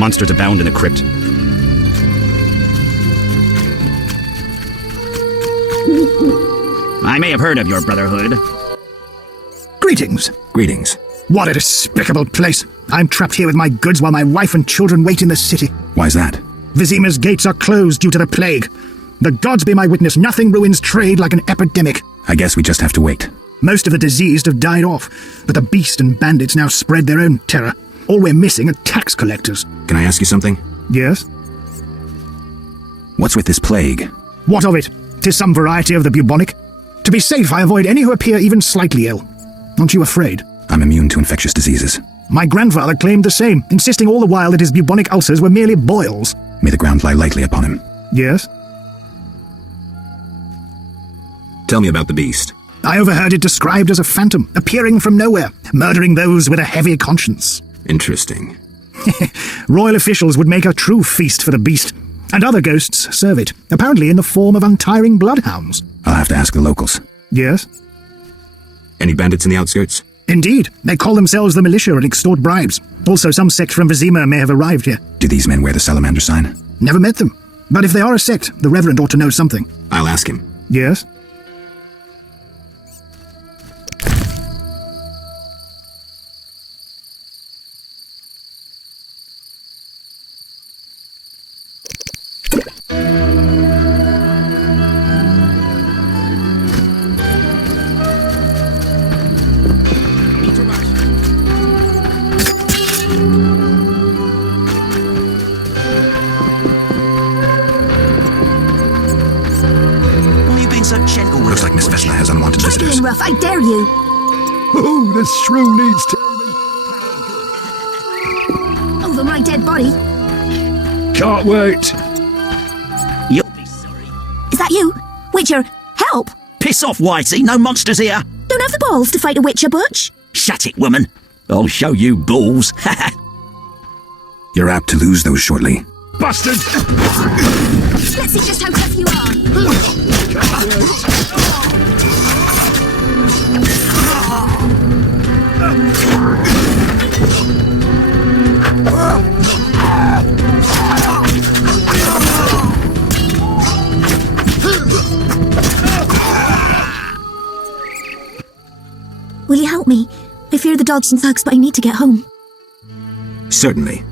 Monsters abound in the crypt. I may have heard of your brotherhood. Greetings. Greetings. What a despicable place. I'm trapped here with my goods while my wife and children wait in the city. Why's that? Vizima's gates are closed due to the plague. The gods be my witness, nothing ruins trade like an epidemic. I guess we just have to wait. Most of the diseased have died off, but the beast and bandits now spread their own terror. All we're missing are tax collectors. Can I ask you something? Yes? What's with this plague? What of it? 'Tis some variety of the bubonic. To be safe, I avoid any who appear even slightly ill. Aren't you afraid? I'm immune to infectious diseases. My grandfather claimed the same, insisting all the while that his bubonic ulcers were merely boils. May the ground lie lightly upon him. Yes? Tell me about the beast. I overheard it described as a phantom, appearing from nowhere, murdering those with a heavy conscience. Interesting. Royal officials would make a true feast for the beast, and other ghosts serve it, apparently in the form of untiring bloodhounds. I'll have to ask the locals. Yes? Any bandits in the outskirts? Indeed. They call themselves the militia and extort bribes. Also, some sect from Vizima may have arrived here. Do these men wear the salamander sign? Never met them. But if they are a sect, the Reverend ought to know something. I'll ask him. Yes? So gentle with Looks like Miss Vesla has unwanted Try visitors. being rough, I dare you. Oh, this shrew needs to... Over my dead body. Can't wait. You'll be sorry. Is that you? Witcher, help! Piss off, Whitey. No monsters here. Don't have the balls to fight a Witcher, Butch. Shut it, woman. I'll show you balls. You're apt to lose those shortly. Bastard! Let's see just how tough you are. Will you help me? I fear the dogs and thugs, but I need to get home. Certainly.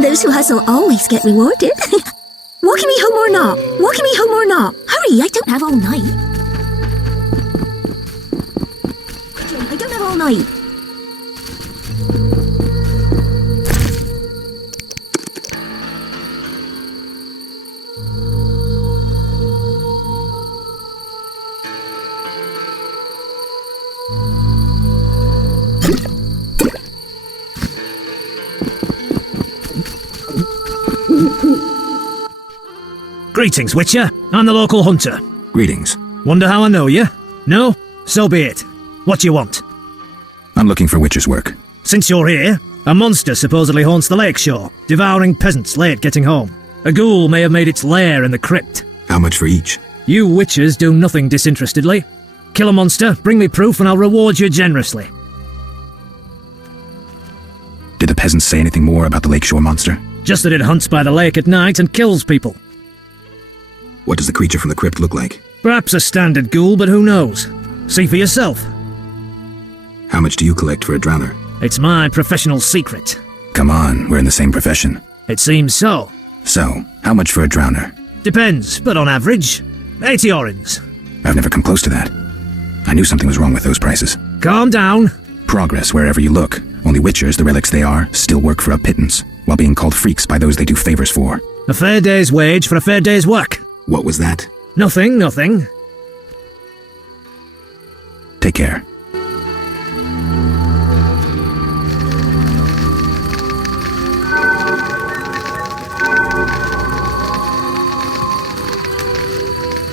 Those who hustle always get rewarded. Walking me home or not? Walking me home or not? Hurry, I don't have all night. I don't have all night. Greetings, Witcher. I'm the local hunter. Greetings. Wonder how I know you? No? So be it. What do you want? I'm looking for witcher's work. Since you're here, a monster supposedly haunts the lakeshore, devouring peasants late getting home. A ghoul may have made its lair in the crypt. How much for each? You witchers do nothing disinterestedly. Kill a monster, bring me proof, and I'll reward you generously. Did the peasants say anything more about the lakeshore monster? Just that it hunts by the lake at night and kills people. What does the creature from the crypt look like? Perhaps a standard ghoul, but who knows? See for yourself. How much do you collect for a drowner? It's my professional secret. Come on, we're in the same profession. It seems so. So, how much for a drowner? Depends, but on average, 80 orens. I've never come close to that. I knew something was wrong with those prices. Calm down. Progress wherever you look. Only witchers, the relics they are, still work for a pittance, while being called freaks by those they do favors for. A fair day's wage for a fair day's work. What was that? Nothing, nothing. Take care.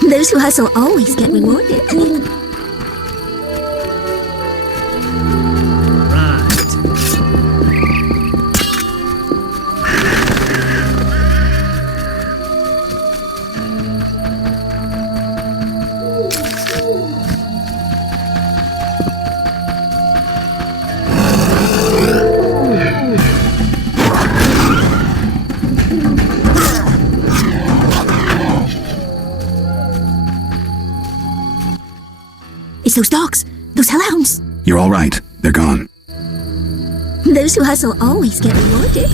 Those who hustle always get rewarded. Right. It's those dogs, those hellhounds. You're all right. They're gone. Those who hustle always get rewarded.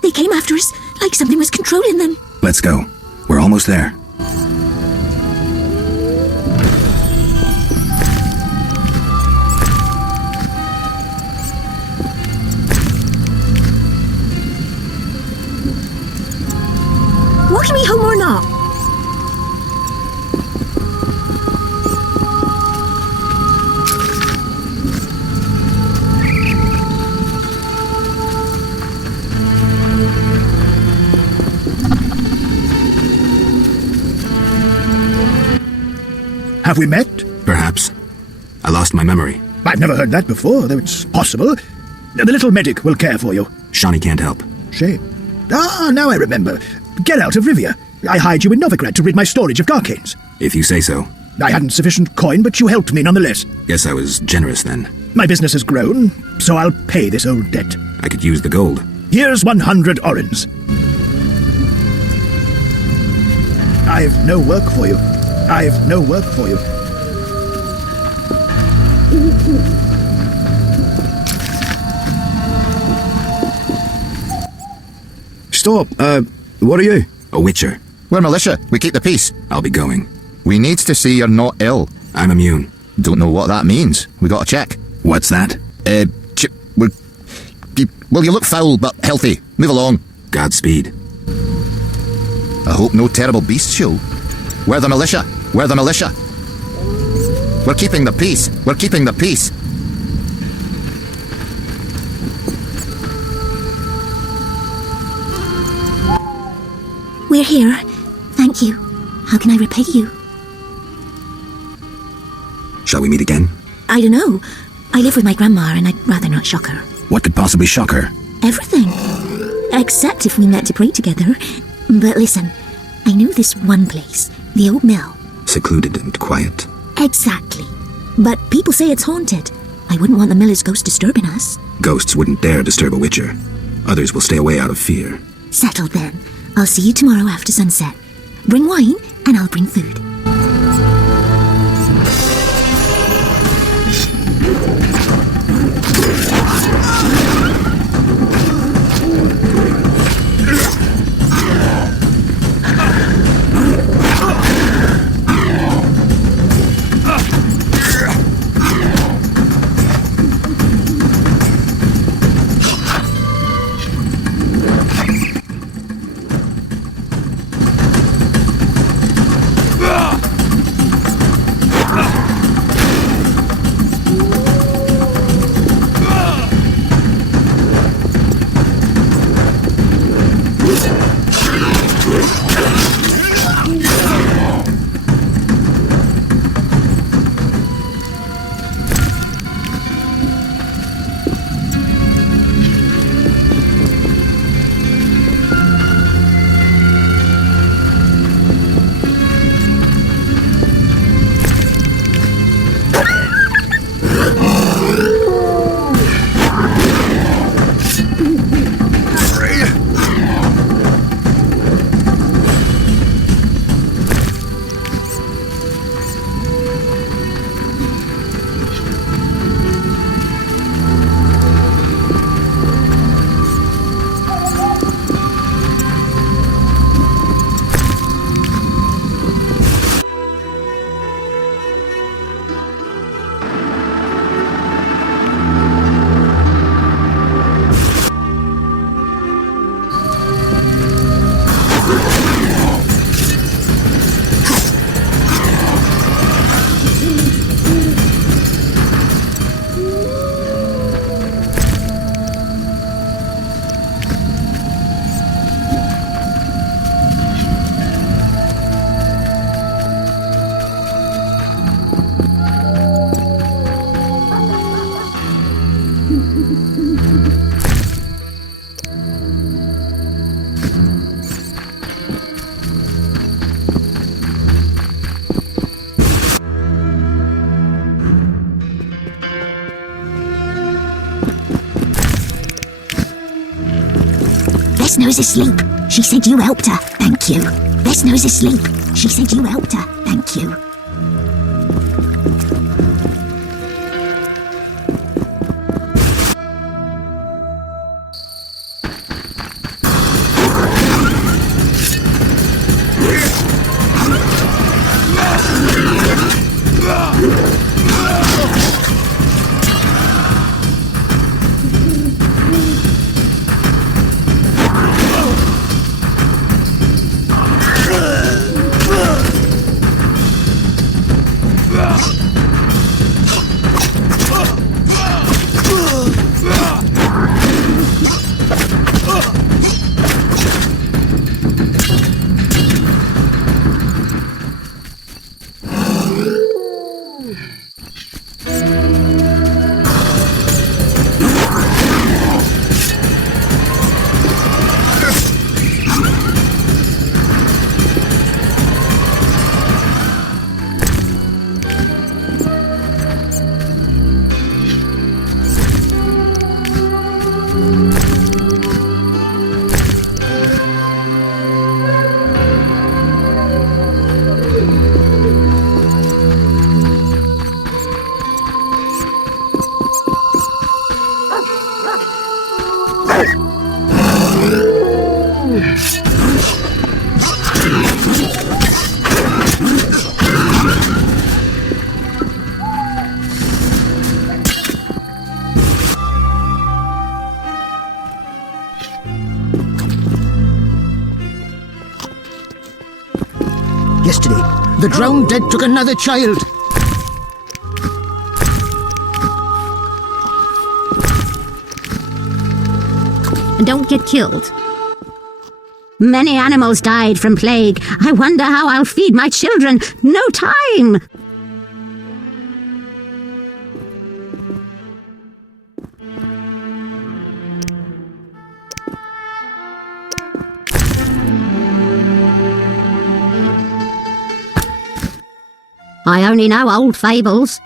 They came after us like something was controlling them. Let's go. We're almost there. Walking me home or not? Have we met? Perhaps. I lost my memory. I've never heard that before, though it's possible. The little medic will care for you. Shawnee can't help. Shame. Ah, now I remember. Geralt of Rivia. I hired you in Novigrad to rid my storage of Garcanes. If you say so. I hadn't sufficient coin, but you helped me nonetheless. Guess I was generous then. My business has grown, so I'll pay this old debt. I could use the gold. Here's 100 orens. I've no work for you. I've no work for you. Stop. What are you? A witcher. We're militia. We keep the peace. I'll be going. We needs to see you're not ill. I'm immune. Don't know what that means. We got to check. What's that? Well, you look foul, but healthy. Move along. Godspeed. I hope no terrible beasts show. We're the militia. We're the militia. We're keeping the peace. We're keeping the peace. We're here. Thank you. How can I repay you? Shall we meet again? I don't know. I live with my grandma and I'd rather not shock her. What could possibly shock her? Everything. Except if we met to pray together. But listen, I know this one place, the old mill. Secluded and quiet. Exactly. But people say it's haunted. I wouldn't want the miller's ghost disturbing us. Ghosts wouldn't dare disturb a witcher. Others will stay away out of fear. Settled then. I'll see you tomorrow after sunset. Bring wine and I'll bring food. Vesno's asleep. She said you helped her. Thank you. Vesno's asleep. She said you helped her. Thank you. Yesterday, the drowned dead took another child. Don't get killed. Many animals died from plague. I wonder how I'll feed my children. No time! I only know old fables.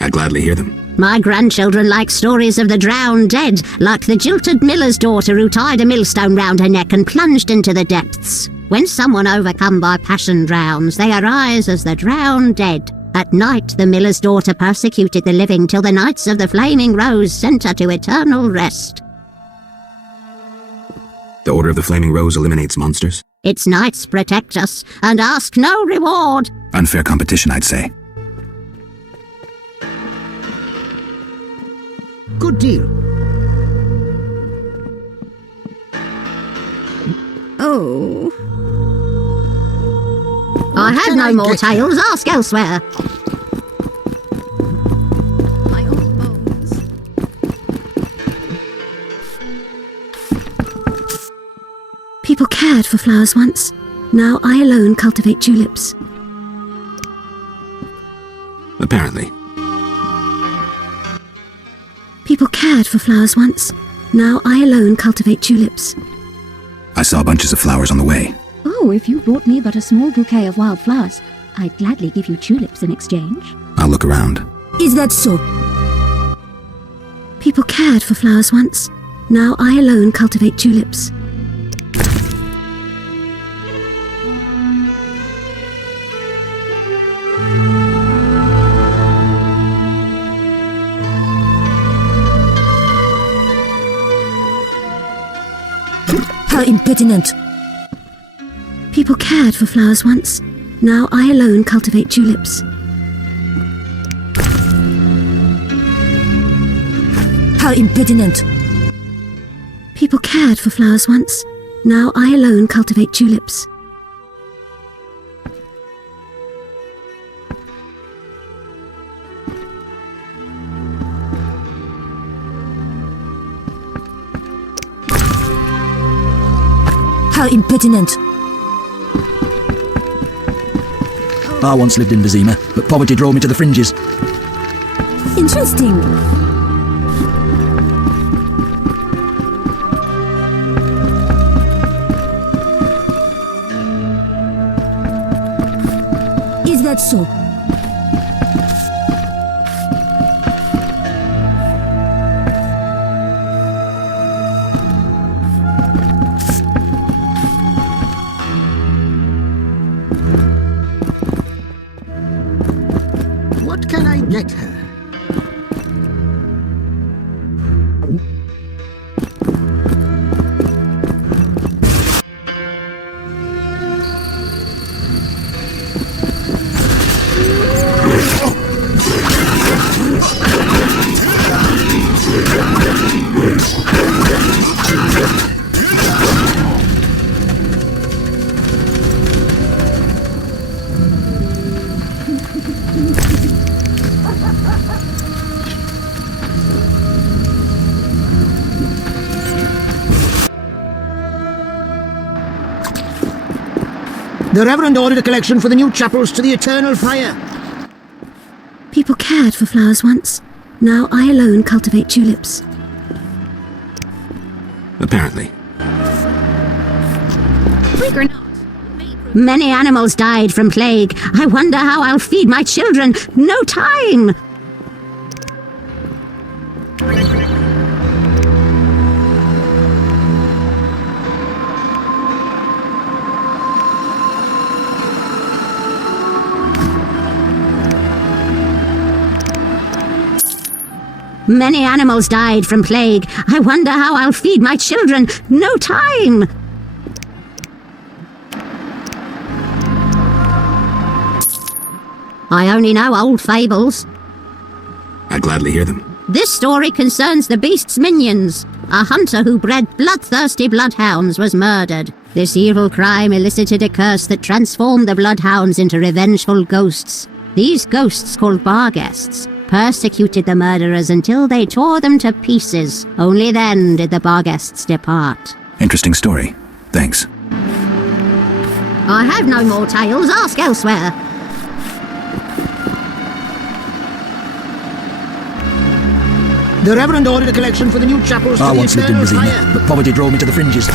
I'd gladly hear them. My grandchildren like stories of the drowned dead, like the jilted miller's daughter who tied a millstone round her neck and plunged into the depths. When someone overcome by passion drowns, they arise as the drowned dead. At night, the miller's daughter persecuted the living till the Knights of the Flaming Rose sent her to eternal rest. The Order of the Flaming Rose eliminates monsters? Its knights protect us and ask no reward. Unfair competition, I'd say. Good deal. Oh. I have no more tales. Ask elsewhere. My old bones. People cared for flowers once. Now I alone cultivate tulips. Apparently. People cared for flowers once. Now I alone cultivate tulips. I saw bunches of flowers on the way. Oh, if you brought me but a small bouquet of wild flowers, I'd gladly give you tulips in exchange. I'll look around. Is that so? People cared for flowers once. Now I alone cultivate tulips. How impertinent! People cared for flowers once. Now I alone cultivate tulips. How impertinent! People cared for flowers once. Now I alone cultivate tulips. How impertinent! I once lived in Vizima, but poverty drove me to the fringes. Interesting. that so? What can I get her? The Reverend ordered a collection for the new chapels to the eternal fire. People cared for flowers once. Now I alone cultivate tulips. Apparently. Freak or not. Many animals died from plague. I wonder how I'll feed my children. No time! Many animals died from plague. I wonder how I'll feed my children. No time! I only know old fables. I'd gladly hear them. This story concerns the beast's minions. A hunter who bred bloodthirsty bloodhounds was murdered. This evil crime elicited a curse that transformed the bloodhounds into revengeful ghosts. These ghosts, called bar guests, persecuted the murderers until they tore them to pieces. Only then did the bar guests depart. Interesting story. Thanks. I have no more tales. Ask elsewhere. The Reverend ordered a collection for the new chapels to I the once lived in eternal Brazil, fire. but poverty drove me to the fringes.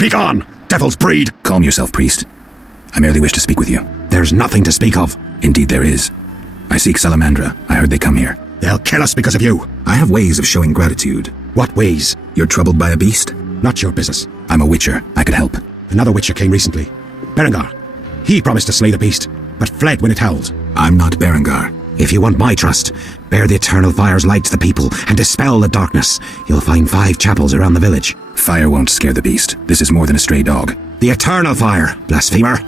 Begone, devil's breed! Calm yourself, priest. I merely wish to speak with you. There's nothing to speak of. Indeed there is. I seek Salamandra. I heard they come here. They'll kill us because of you. I have ways of showing gratitude. What ways? You're troubled by a beast? Not your business. I'm a witcher. I could help. Another witcher came recently. Berengar. He promised to slay the beast, but fled when it howled. I'm not Berengar. If you want my trust, bear the eternal fire's light to the people and dispel the darkness. You'll find 5 chapels around the village. Fire won't scare the beast. This is more than a stray dog. The eternal fire, blasphemer.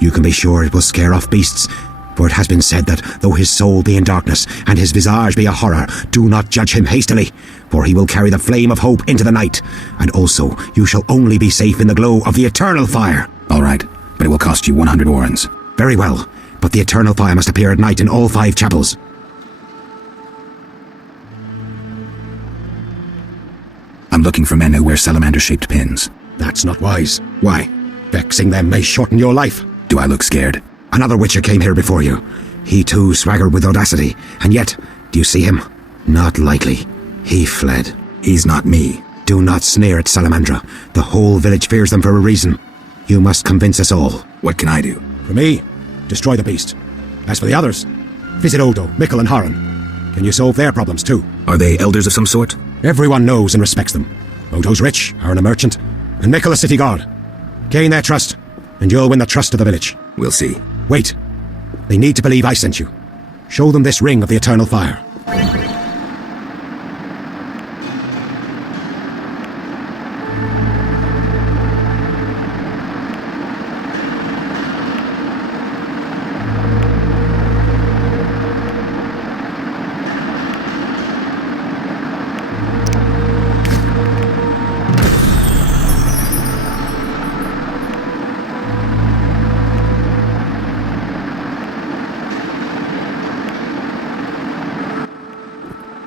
You can be sure it will scare off beasts. For it has been said that, though his soul be in darkness, and his visage be a horror, do not judge him hastily, for he will carry the flame of hope into the night, and also you shall only be safe in the glow of the eternal fire. All right, but it will cost you 100 orens. Very well, but the eternal fire must appear at night in all 5 chapels. I'm looking for men who wear salamander-shaped pins. That's not wise. Why? Vexing them may shorten your life. Do I look scared? Another witcher came here before you. He too swaggered with audacity, and yet, do you see him? Not likely. He fled. He's not me. Do not sneer at Salamandra. The whole village fears them for a reason. You must convince us all. What can I do? For me, destroy the beast. As for the others, visit Odo, Mikkel and Haran. Can you solve their problems too? Are they elders of some sort? Everyone knows and respects them. Odo's rich, Haran a merchant, and Mikkel a city guard. Gain their trust, and you'll win the trust of the village. We'll see. Wait. They need to believe I sent you. Show them this ring of the eternal fire.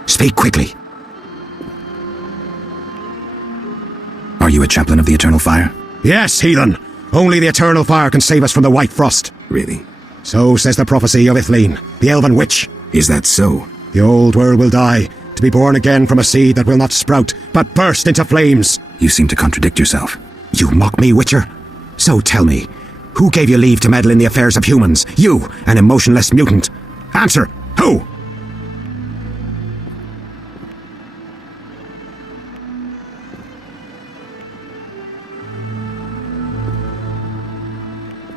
Speak quickly. Are you a chaplain of the Eternal Fire? Yes, heathen. Only the eternal fire can save us from the white frost. Really? So says the prophecy of Ithleen, the elven witch. Is that so? The old world will die, to be born again from a seed that will not sprout, but burst into flames. You seem to contradict yourself. You mock me, witcher? So tell me, who gave you leave to meddle in the affairs of humans? You, an emotionless mutant. Answer, who?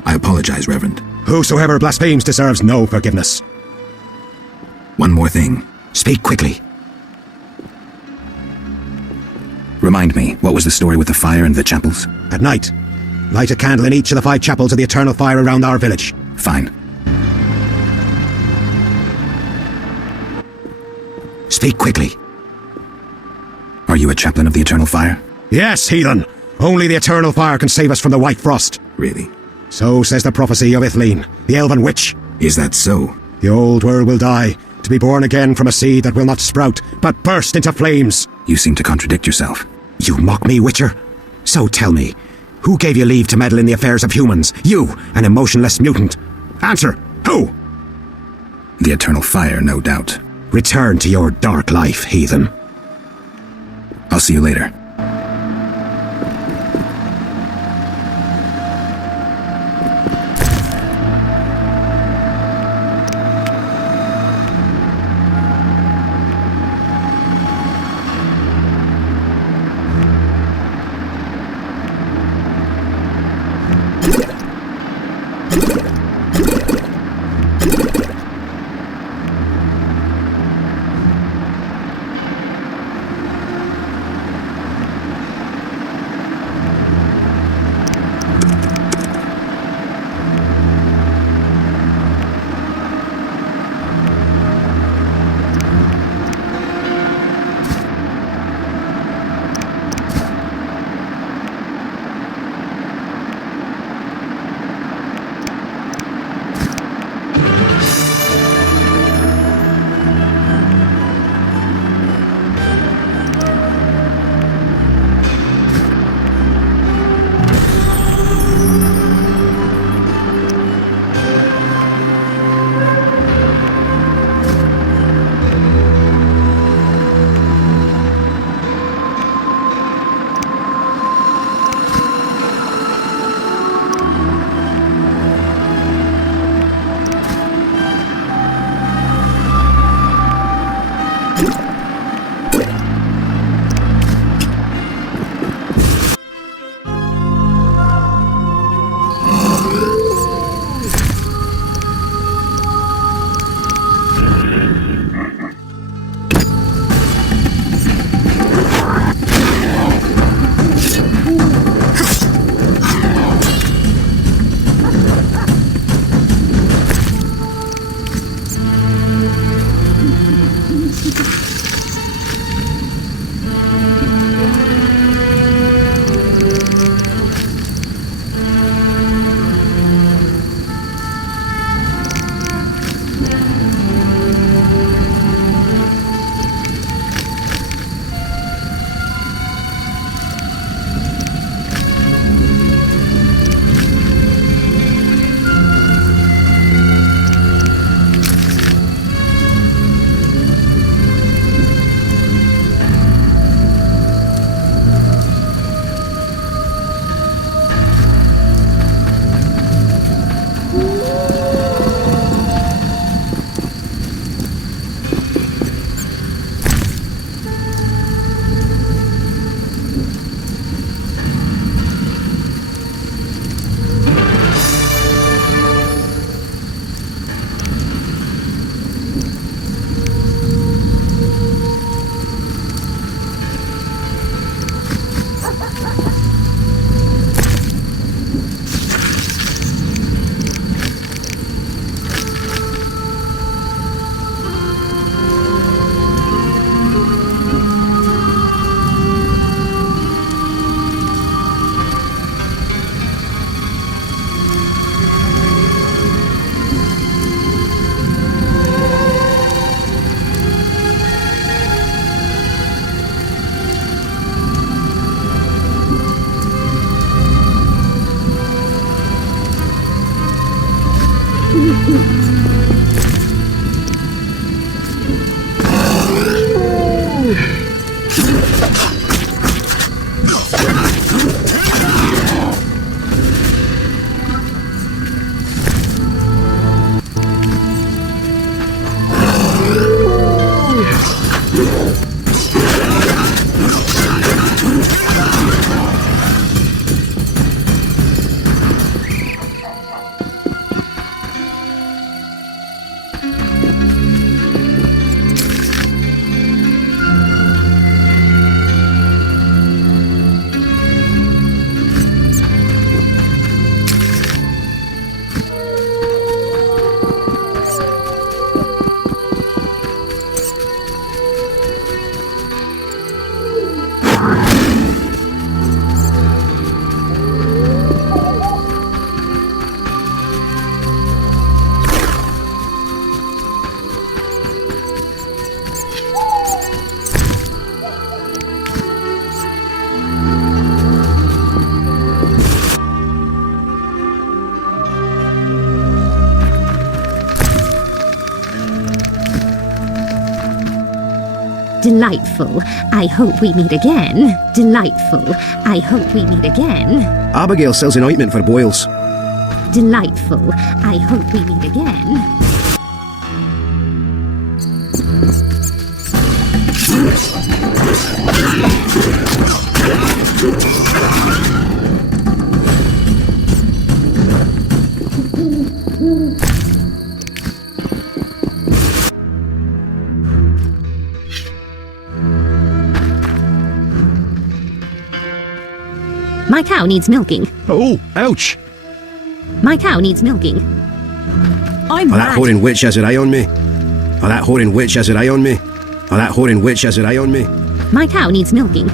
I apologize, Reverend. Whosoever blasphemes deserves no forgiveness. One more thing. Speak quickly. Remind me, what was the story with the fire and the chapels? At night, light a candle in each of the 5 chapels of the eternal fire around our village. Fine. Speak quickly. Are you a chaplain of the Eternal Fire? Yes, heathen. Only the eternal fire can save us from the white frost. Really? So says the prophecy of Ithleen, the elven witch. Is that so? The old world will die, to be born again from a seed that will not sprout, but burst into flames. You seem to contradict yourself. You mock me, witcher? So tell me, who gave you leave to meddle in the affairs of humans? You, an emotionless mutant. Answer, who? The Eternal Fire, no doubt. Return to your dark life, heathen. I'll see you later. Delightful. I hope we meet again. Delightful. I hope we meet again. Abigail sells an ointment for boils. Delightful. I hope we meet again. My cow needs milking. Oh, ouch! My cow needs milking. I'm That whoring witch has an eye on me. That whoring witch has an eye on me. That whoring witch has an eye on me. My cow needs milking.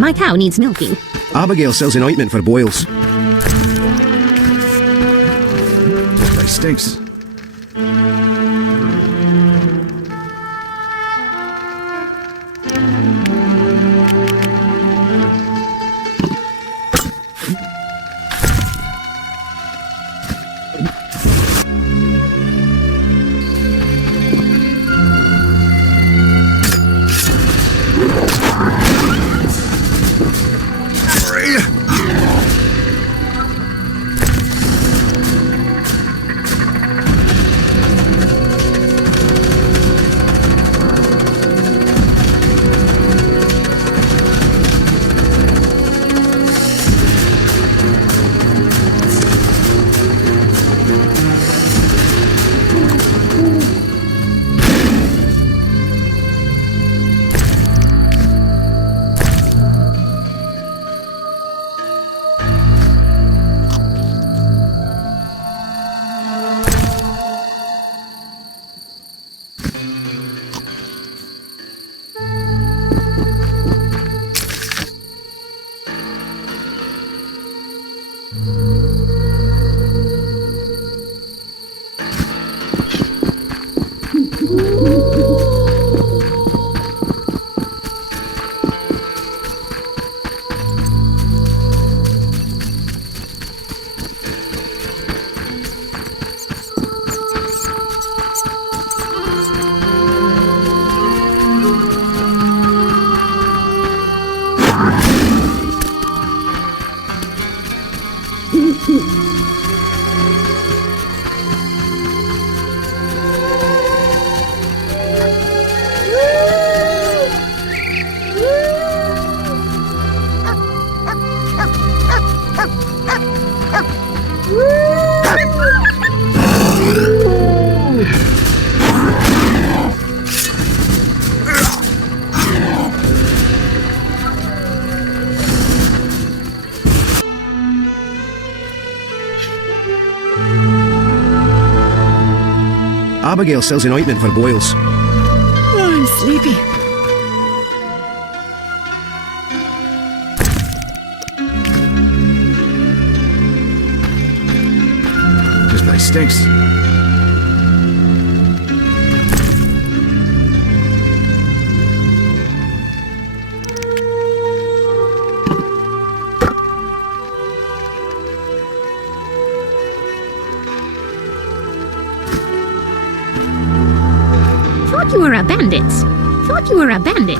My cow needs milking. Abigail sells an ointment for boils. This place stinks. Abigail sells an ointment for boils. Oh, I'm sleepy. This place stinks. bandits. Thought you were a bandit.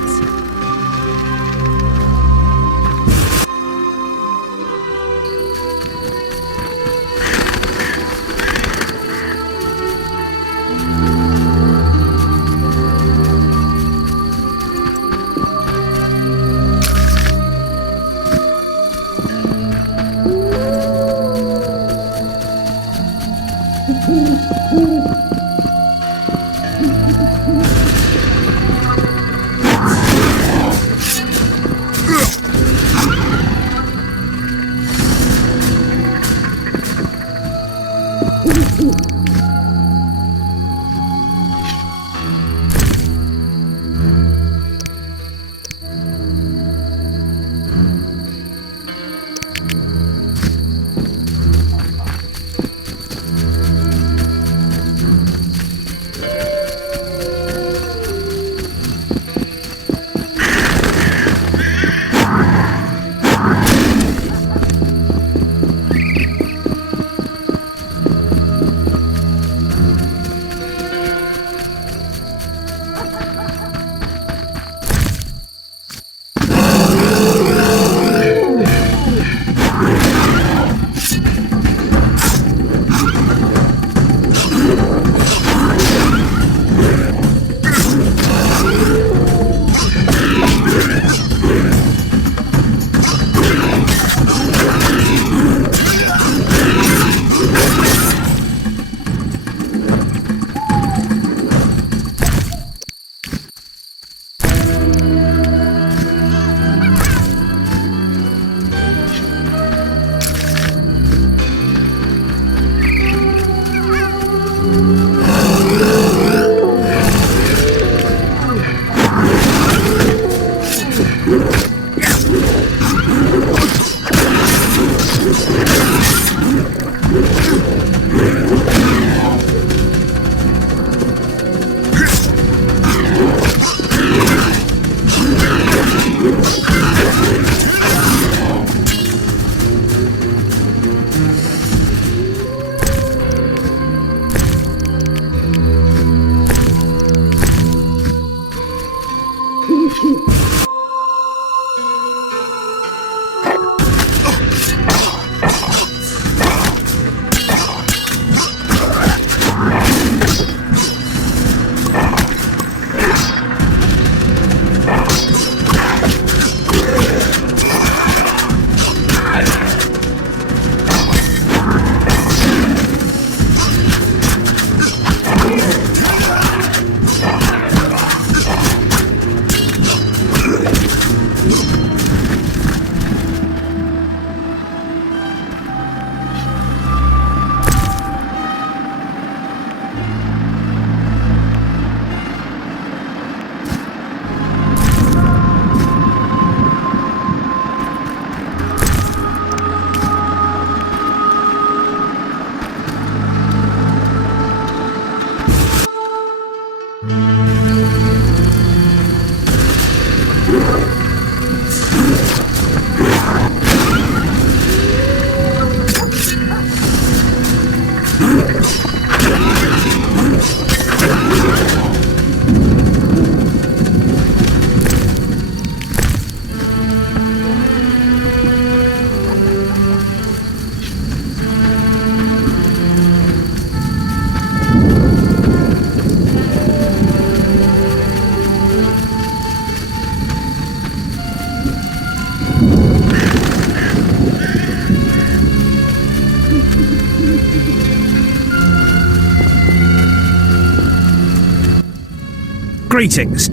Greetings.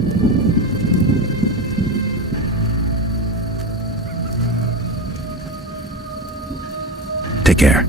Take care.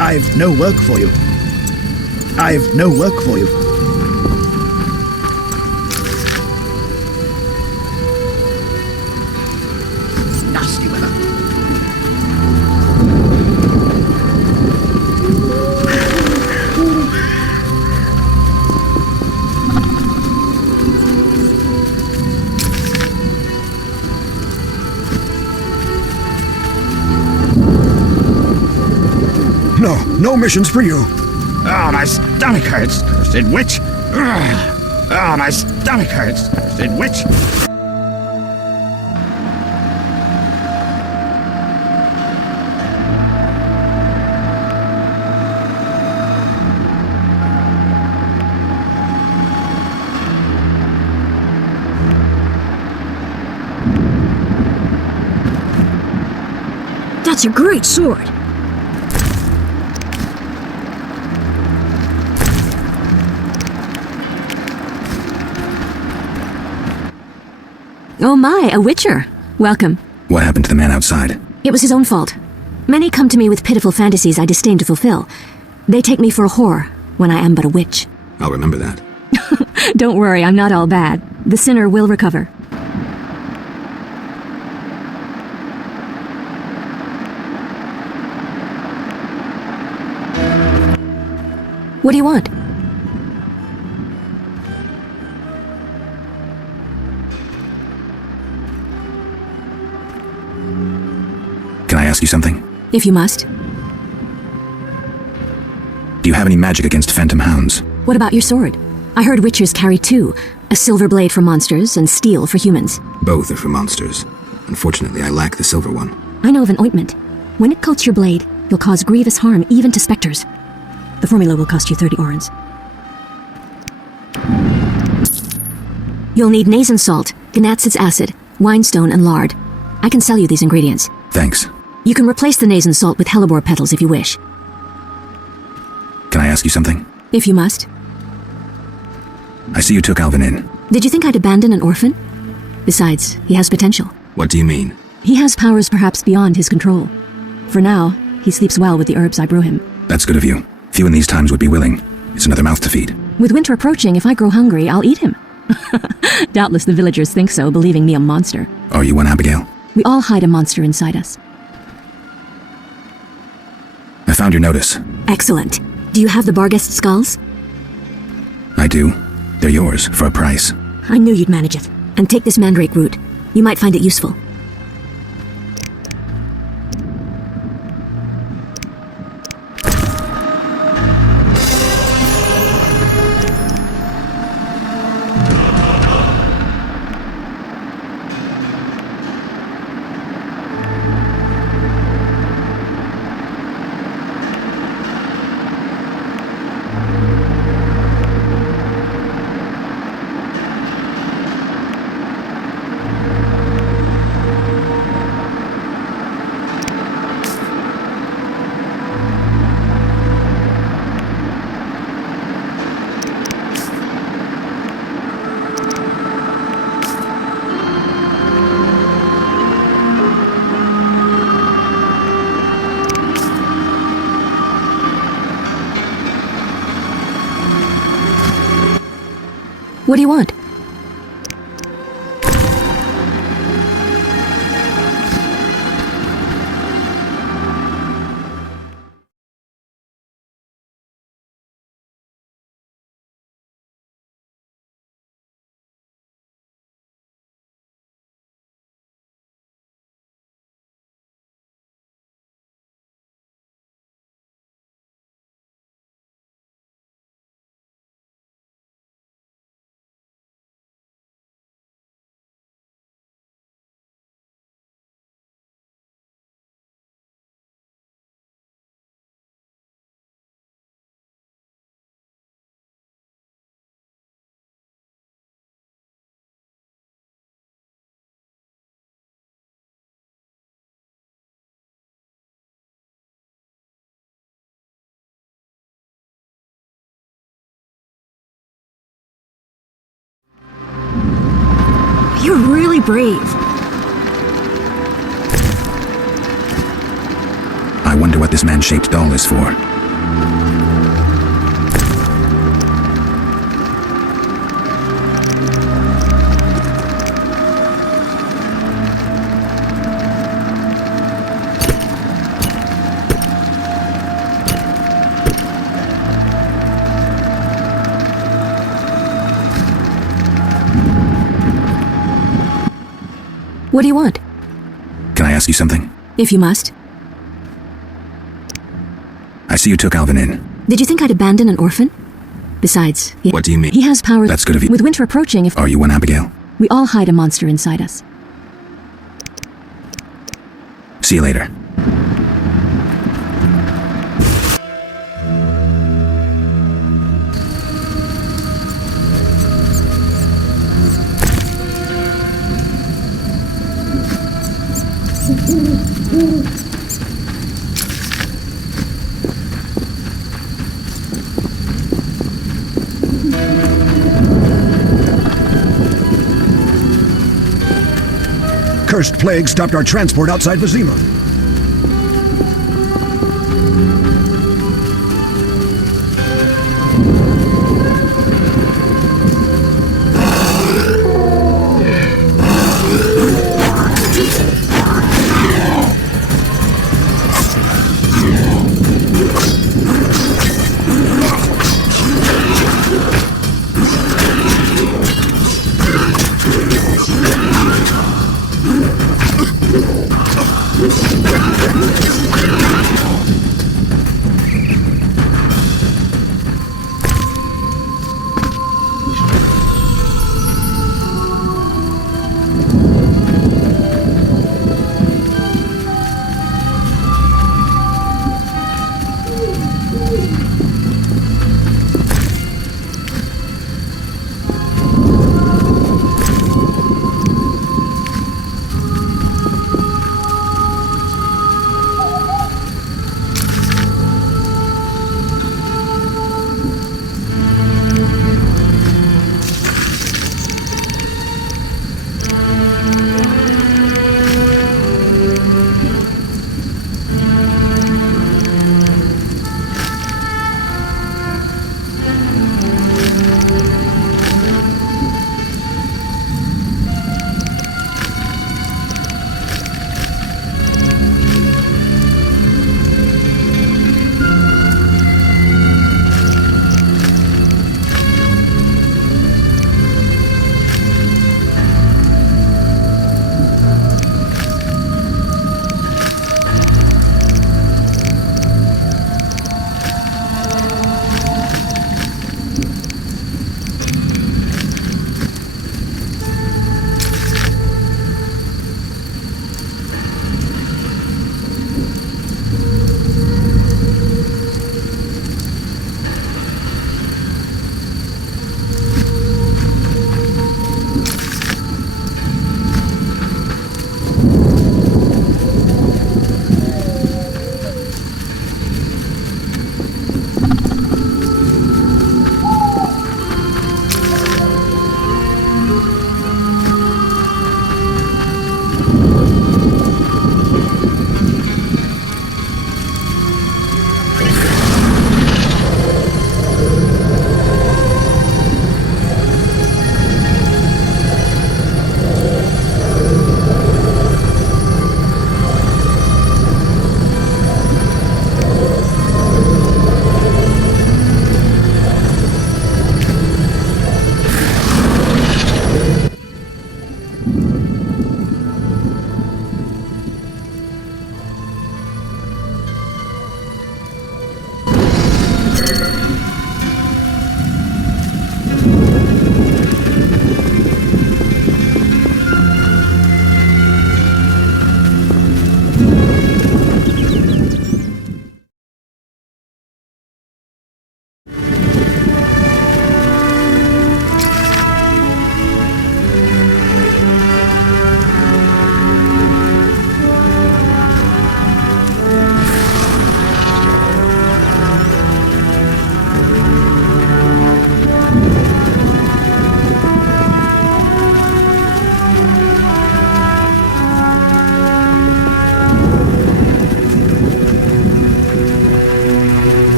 I've no work for you. I've no work for you. Nasty weather. No missions for you. Oh, my stomach hurts. Cursed witch. Oh, my stomach hurts. Cursed witch. That's a great sword. Oh my, a witcher. Welcome. What happened to the man outside? It was his own fault. Many come to me with pitiful fantasies I disdain to fulfill. They take me for a whore, when I am but a witch. I'll remember that. Don't worry, I'm not all bad. The sinner will recover. What do you want? Can I ask you something? If you must. Do you have any magic against phantom hounds? What about your sword? I heard witchers carry two. A silver blade for monsters and steel for humans. Both are for monsters. Unfortunately, I lack the silver one. I know of an ointment. When it coats your blade, you'll cause grievous harm even to specters. The formula will cost you 30 orens. You'll need Nazen salt, Gnatz's acid, winestone, and lard. I can sell you these ingredients. Thanks. You can replace the Nazen salt with hellebore petals if you wish. Can I ask you something? If you must. I see you took Alvin in. Did you think I'd abandon an orphan? Besides, he has potential. What do you mean? He has powers perhaps beyond his control. For now, he sleeps well with the herbs I brew him. That's good of you. Few in these times would be willing. It's another mouth to feed. With winter approaching, if I grow hungry, I'll eat him. Doubtless the villagers think so, believing me a monster. Are you one, Abigail? We all hide a monster inside us. I found your notice. Excellent. Do you have the Barghest skulls? I do. They're yours, for a price. I knew you'd manage it. And take this mandrake root. You might find it useful. What do you want? You're really brave. I wonder what this man-shaped doll is for. What do you want? Can I ask you something? If you must. I see you took Alvin in. Did you think I'd abandon an orphan? Besides, What do you mean? he has power. That's good of you. With winter approaching, if Are you one, Abigail? we all hide a monster inside us. See you later. Cursed plague stopped our transport outside Vizima.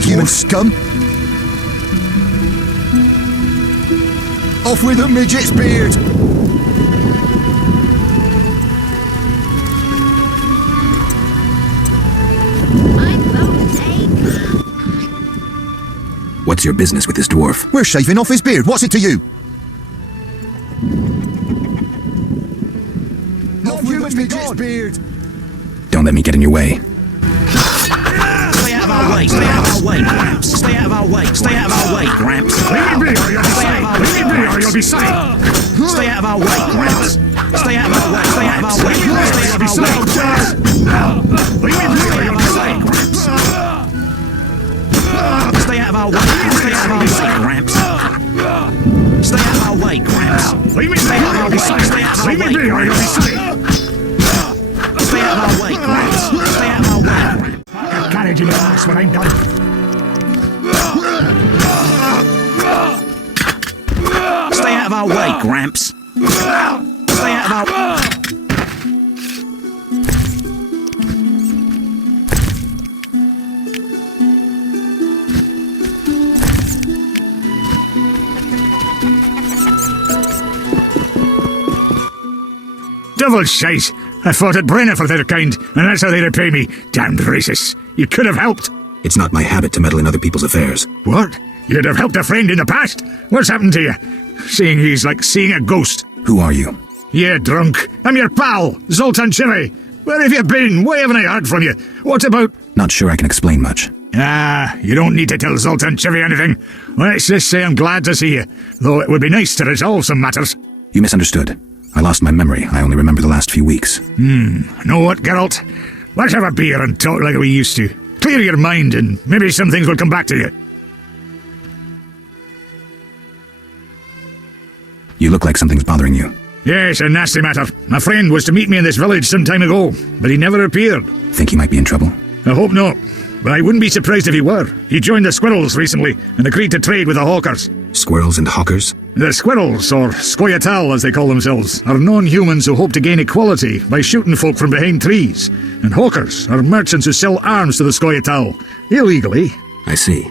dwarf scum. Off with the midget's beard! What's your business with this dwarf? We're shaving off his beard. What's it to you? Off with the midget's beard! Don't let me get in your way. Stay out of our way, stay out of our way, Gramps. Stay out of our way, stay out of our way, Gramps. Leave me be or you'll be safe. Leave me be or you'll be safe. Stay out of our way, Gramps. Stay out of our way, stay out of our way, stay out of our way, Gramps. Leave me be or you'll be safe. Stay out of our way, stay out of our way, Gramps. Stay out of our way, Gramps. Leave me be or you'll be safe. Leave me be or you'll be safe. Stay out of our way, Gramps. Stay out of our way, Gramps. Carriage in your ass when I'm done. Stay out of our way, Gramps. Stay out of our... Devil's shite. I fought at Brenner for their kind, and that's how they repay me. Damned racists. You could have helped. It's not my habit to meddle in other people's affairs. What? You'd have helped a friend in the past? What's happened to you? Seeing he's like seeing a ghost. Who are you? Yeah, drunk. I'm your pal, Zoltan Chivy. Where have you been? Why haven't I heard from you? What about... Not sure I can explain much. Ah, you don't need to tell Zoltan Chivy anything. Let's just say I'm glad to see you, though it would be nice to resolve some matters. You misunderstood. I lost my memory. I only remember the last few weeks. Know what, Geralt? Let's have a beer and talk like we used to. Clear your mind and maybe some things will come back to you. You look like something's bothering you. Yes, a nasty matter. My friend was to meet me in this village some time ago, but he never appeared. Think he might be in trouble? I hope not, but I wouldn't be surprised if he were. He joined the Squirrels recently and agreed to trade with the Hawkers. Squirrels and hawkers? The Squirrels, or Scoia'tael as they call themselves, are non-humans who hope to gain equality by shooting folk from behind trees. And Hawkers are merchants who sell arms to the Scoia'tael, illegally. I see.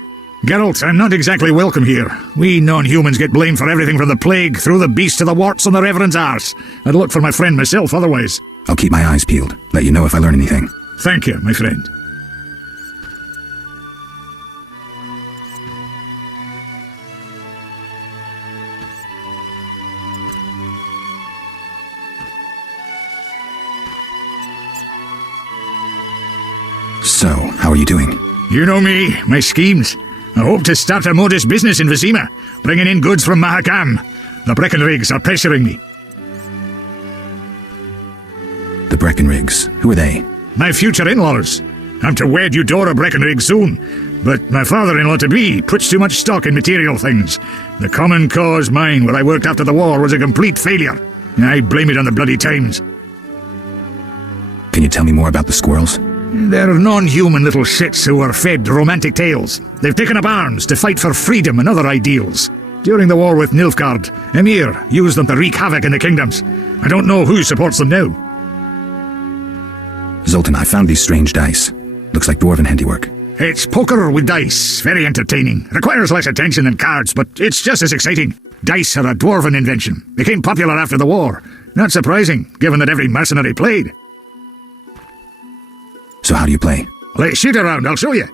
Geralt, I'm not exactly welcome here. We non-humans get blamed for everything from the plague through the beast to the warts on the Reverend's arse. I'd look for my friend myself otherwise. I'll keep my eyes peeled. Let you know if I learn anything. Thank you, my friend. So, how are you doing? You know me, my schemes. I hope to start a modest business in Vizima, bringing in goods from Mahakam. The Breckenrigs are pressuring me. The Breckenrigs? Who are they? My future in-laws. I'm to wed Eudora Breckenrig soon, but my father-in-law-to-be puts too much stock in material things. The Common Cause mine, where I worked after the war, was a complete failure. I blame it on the bloody times. Can you tell me more about the squirrels? They're non-human little shits who are fed romantic tales. They've taken up arms to fight for freedom and other ideals. During the war with Nilfgaard, Emir used them to wreak havoc in the kingdoms. I don't know who supports them now. Zoltan, I found these strange dice. Looks like dwarven handiwork. It's poker with dice. Very entertaining. Requires less attention than cards, but it's just as exciting. Dice are a dwarven invention. Became popular after the war. Not surprising, given that every mercenary played. So how do you play? Let's shoot around, I'll show you.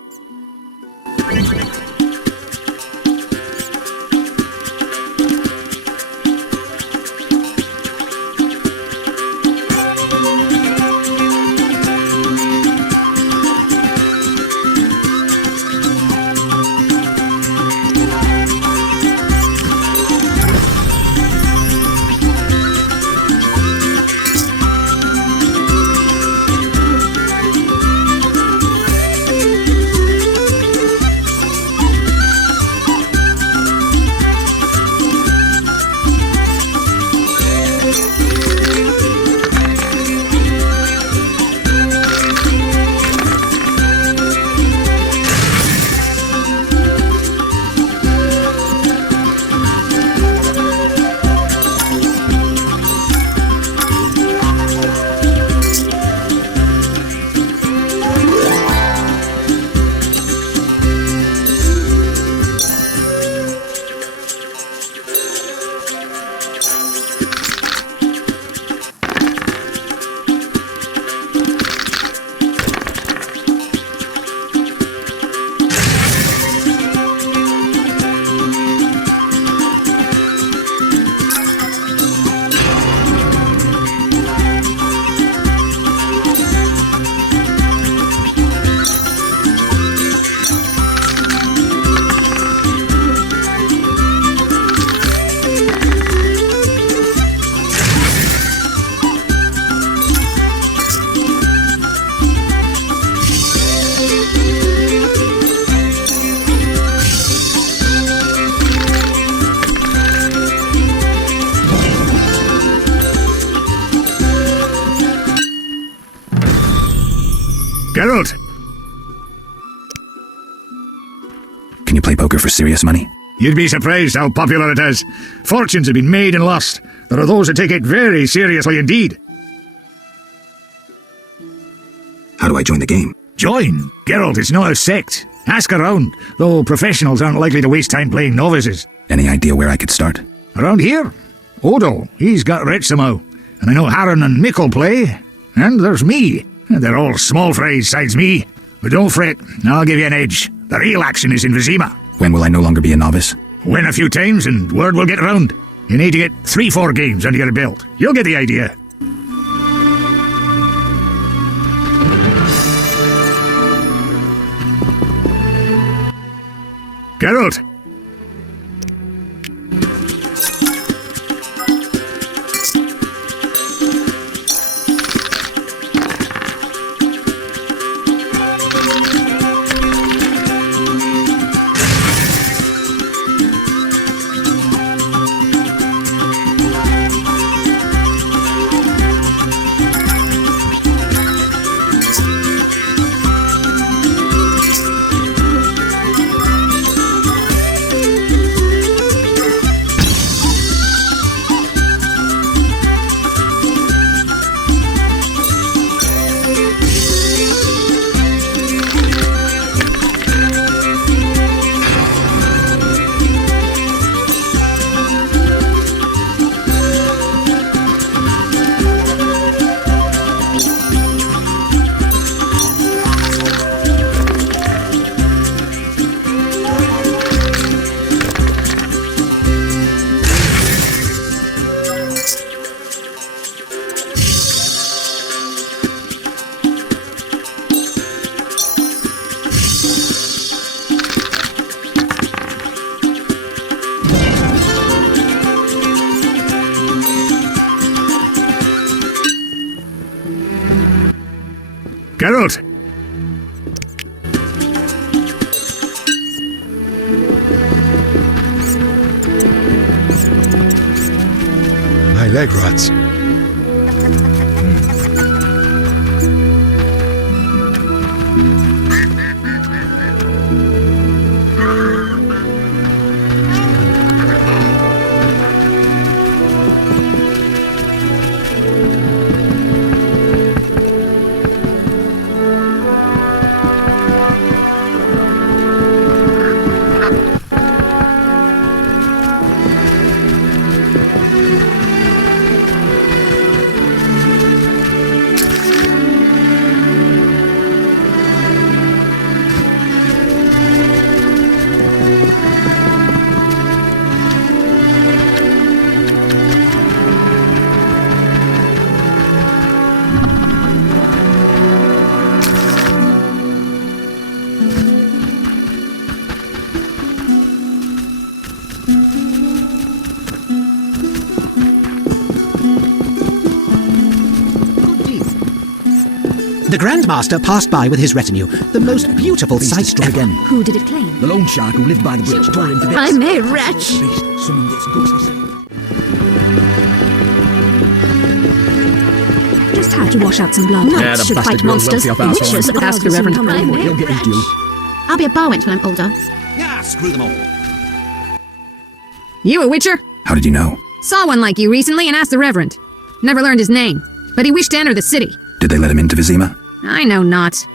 Poker for serious money? You'd be surprised how popular it is. Fortunes have been made and lost. There are those who take it very seriously indeed. How do I join the game? Join? Geralt, it's not a sect. Ask around, though professionals aren't likely to waste time playing novices. Any idea where I could start? Around here? Odo, he's got rich somehow. And I know Harren and Mikkel play. And there's me. They're all small fries sides me. But don't fret, I'll give you an edge. The real action is in Vizima. When will I no longer be a novice? Win a few times and word will get round. You need to get 3-4 games under your belt. You'll get the idea. Geralt! Geralt! My leg rots. The Grandmaster passed by with his retinue. The most beautiful sight destroyed ever. again. Who did it claim? The lone shark who lived by the bridge tore him to bits. I'm a wretch. Someone gets ghostly. Just had to wash out some blood. Yeah, the should bastard fight grows monsters. wealthy off our Witches sword. ask the Reverend. I'm a He'll get his due. I'll be a barwent when I'm older. Yeah, screw them all. You a witcher? How did you know? Saw one like you recently and asked the Reverend. Never learned his name, but he wished to enter the city. Did they let him into Vizima? I know not.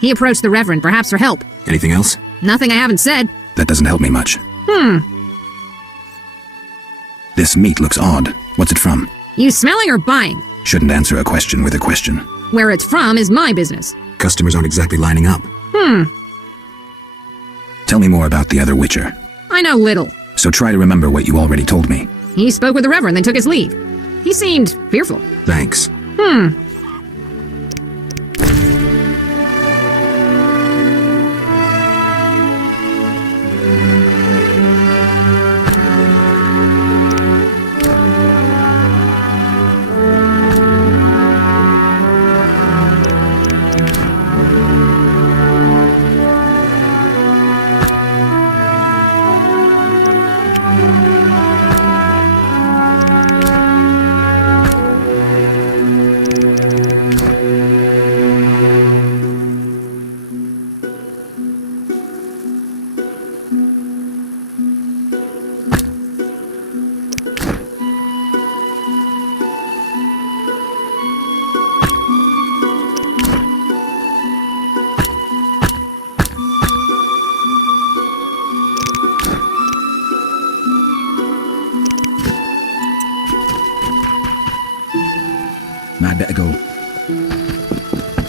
He approached the Reverend, perhaps for help. Anything else? Nothing I haven't said. That doesn't help me much. This meat looks odd. What's it from? You smelling or buying? Shouldn't answer a question with a question. Where it's from is my business. Customers aren't exactly lining up. Tell me more about the other Witcher. I know little. So try to remember what you already told me. He spoke with the Reverend, then took his leave. He seemed fearful. Thanks. I'd better go.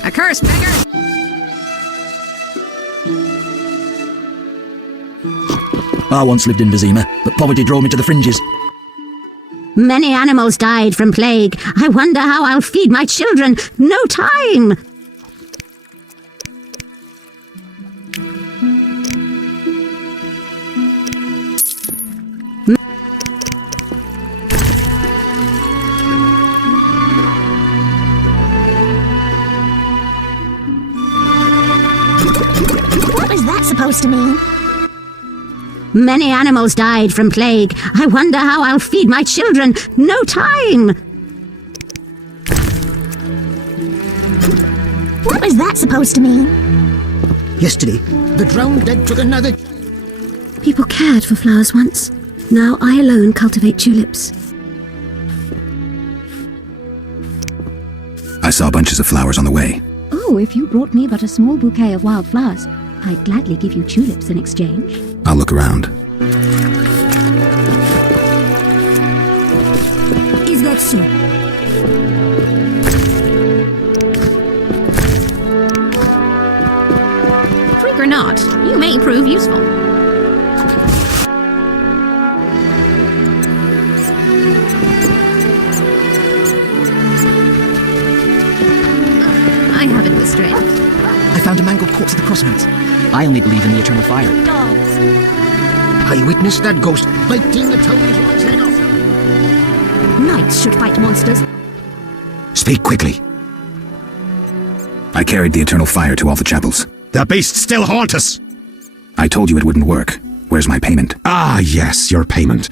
A curse, beggar! I once lived in Vizima, but poverty drove me to the fringes. Many animals died from plague. I wonder how I'll feed my children. No time! What was that supposed to mean? Many animals died from plague. I wonder how I'll feed my children. No time! What was that supposed to mean? Yesterday, the drowned dead took another... People cared for flowers once. Now I alone cultivate tulips. I saw bunches of flowers on the way. Oh, if you brought me but a small bouquet of wild flowers, I'd gladly give you tulips in exchange. I'll look around. Is that so? Freak or not, you may prove useful. I haven't the strength. I found a mangled corpse at the crossroads. I only believe in the eternal fire. Dogs. I witnessed that ghost biting the Tower's one's head off. Knights should fight monsters. Speak quickly. I carried the eternal fire to all the chapels. The beasts still haunt us! I told you it wouldn't work. Where's my payment? Ah, yes, your payment.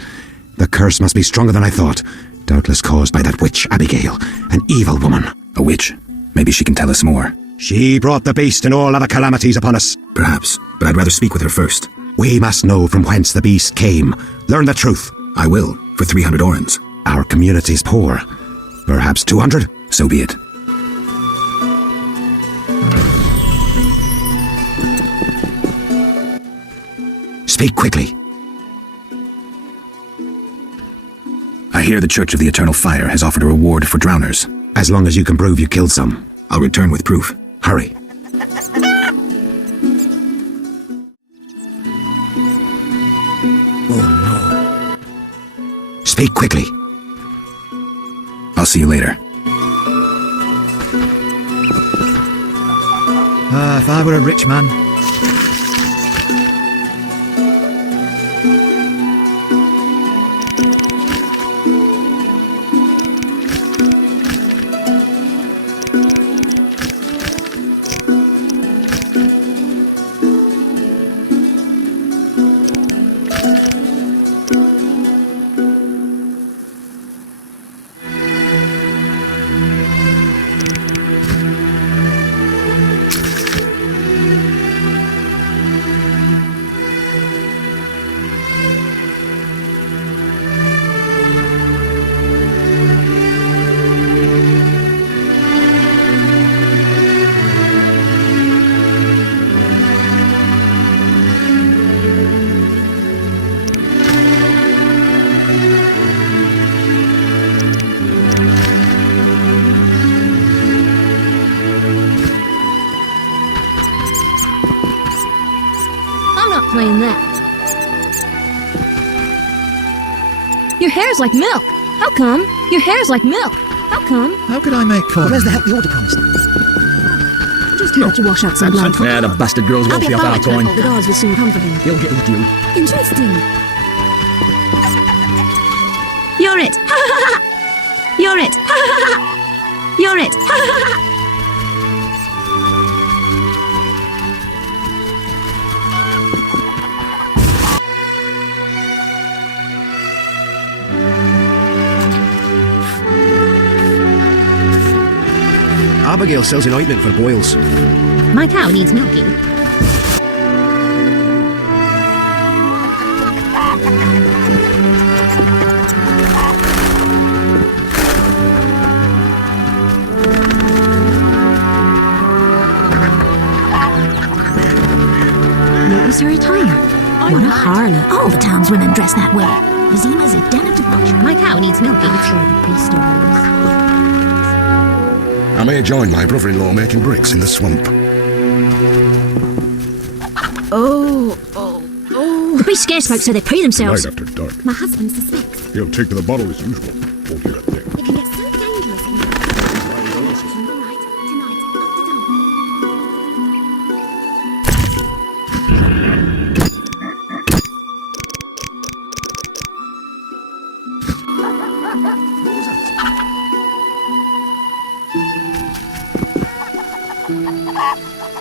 The curse must be stronger than I thought. Doubtless caused by that witch, Abigail. An evil woman. A witch? Maybe she can tell us more. She brought the beast and all other calamities upon us. Perhaps, but I'd rather speak with her first. We must know from whence the beast came. Learn the truth. I will, for 300 orens. Our community's poor. Perhaps 200? So be it. Speak quickly. I hear the Church of the Eternal Fire has offered a reward for drowners. As long as you can prove you killed some. I'll return with proof. Hurry. Oh no. Speak quickly. I'll see you later. If I were a rich man... Playing that. Your hair's like milk. How come? Your hair's like milk. How come? How could I make corn? Where's the help the order promised? Just had to wash out some blood. Yeah, the bastard girls won't I'll be get off our Barrett. coin. The guards will soon come for him. He'll get with you. Interesting. You're it! You're it! You're it! Abigail sells an ointment for boils. My cow needs milking. Notice her attire. What a harlot. All the townswomen dress that way. Vizima's a den of debauchery. My cow needs milking. I've heard the stories. I may join my brother-in-law making bricks in the swamp. The beast scares folk so they pee themselves. Right after dark. My husband suspects. He'll take to the bottle as usual. Or hear a thing. It can get so dangerous in here. All right, tonight, after dark.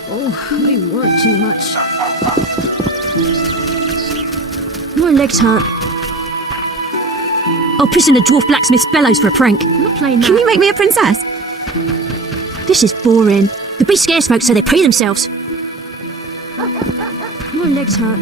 Oh, I work too much. My legs hurt. I'll piss in the dwarf blacksmith's bellows for a prank. I'm not playing that. Can you make me a princess? This is boring. The beast scares folk so they pee themselves. My legs hurt.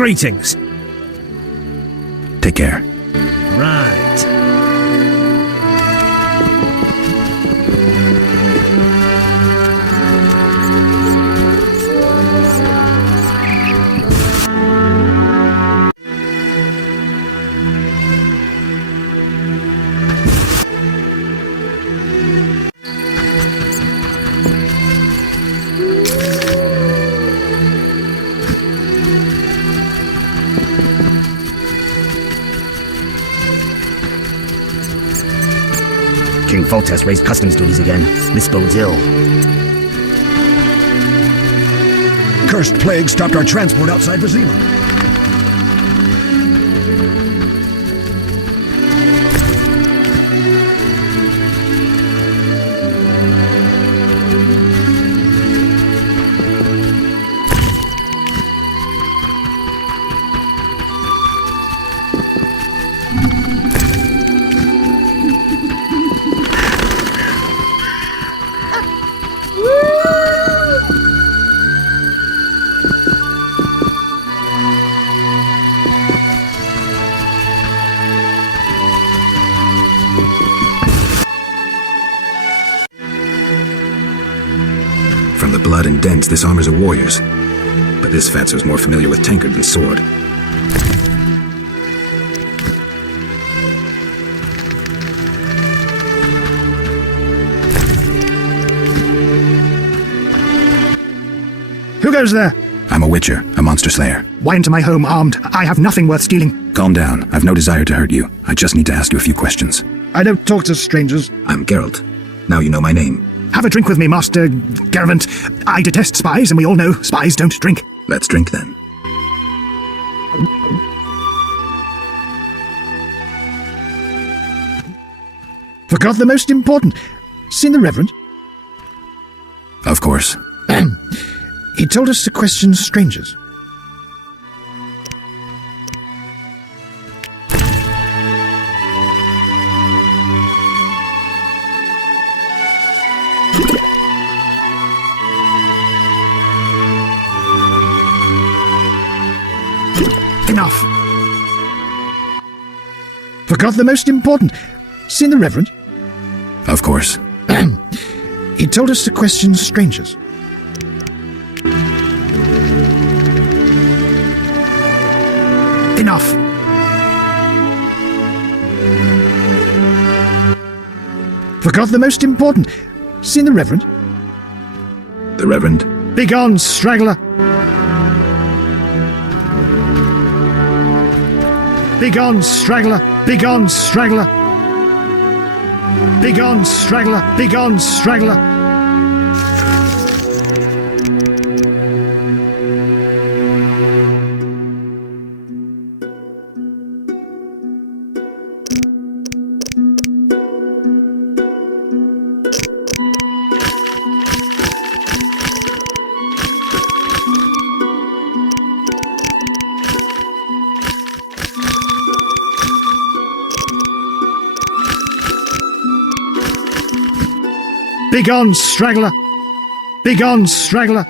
Greetings. Take care. Right. King Foltest raised customs duties again. This bodes ill. Cursed plague stopped our transport outside Vizima. From the blood and dents, this armor's a warrior's. But this fatso's more familiar with tankard than sword. Who goes there? I'm a witcher, a monster slayer. Why into my home armed? I have nothing worth stealing. Calm down. I've no desire to hurt you. I just need to ask you a few questions. I don't talk to strangers. I'm Geralt. Now you know my name. Have a drink with me, Master Garavant. I detest spies, and we all know spies don't drink. Let's drink then. Forgot the most important. Seen the Reverend? Of course. He told us to question strangers. Enough. Forgot the most important. Seen the Reverend? Of course. He told us to question strangers. Enough. Forgot the most important. Seen the Reverend? The Reverend? Begone, straggler! Begone, straggler! Begone, straggler! Begone, straggler! Begone, straggler! Begone, straggler! Begone, straggler!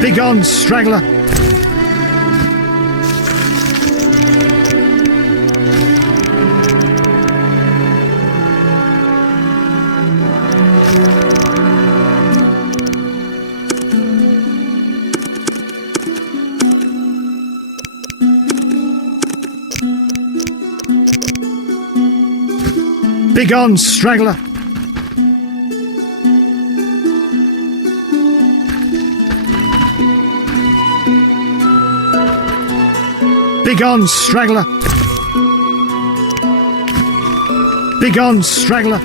Begone, straggler! Begone, straggler! Begone, straggler! Begone, straggler!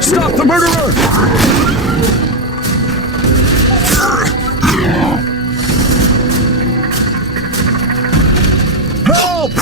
Stop the murderer! Help!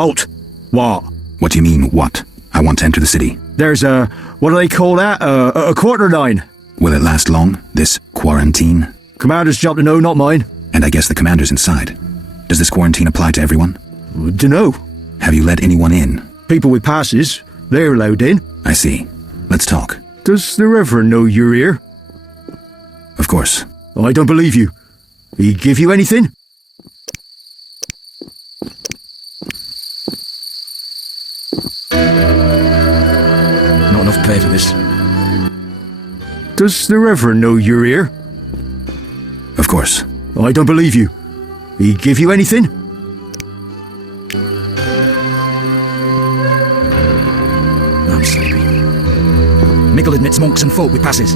Halt! What? What do you mean, what? I want to enter the city. There's what do they call that? A quarter line. Will it last long, this quarantine? Commander's job to know, not mine. And I guess the commander's inside. Does this quarantine apply to everyone? Dunno. Have you let anyone in? People with passes, they're allowed in. I see. Let's talk. Does the Reverend know you're here? Of course. I don't believe you. He give you anything? Not enough pay for this. Does the Reverend know you're here? Of course. I don't believe you. He give you anything? I'm sleepy. Mickle admits monks and folk with passes.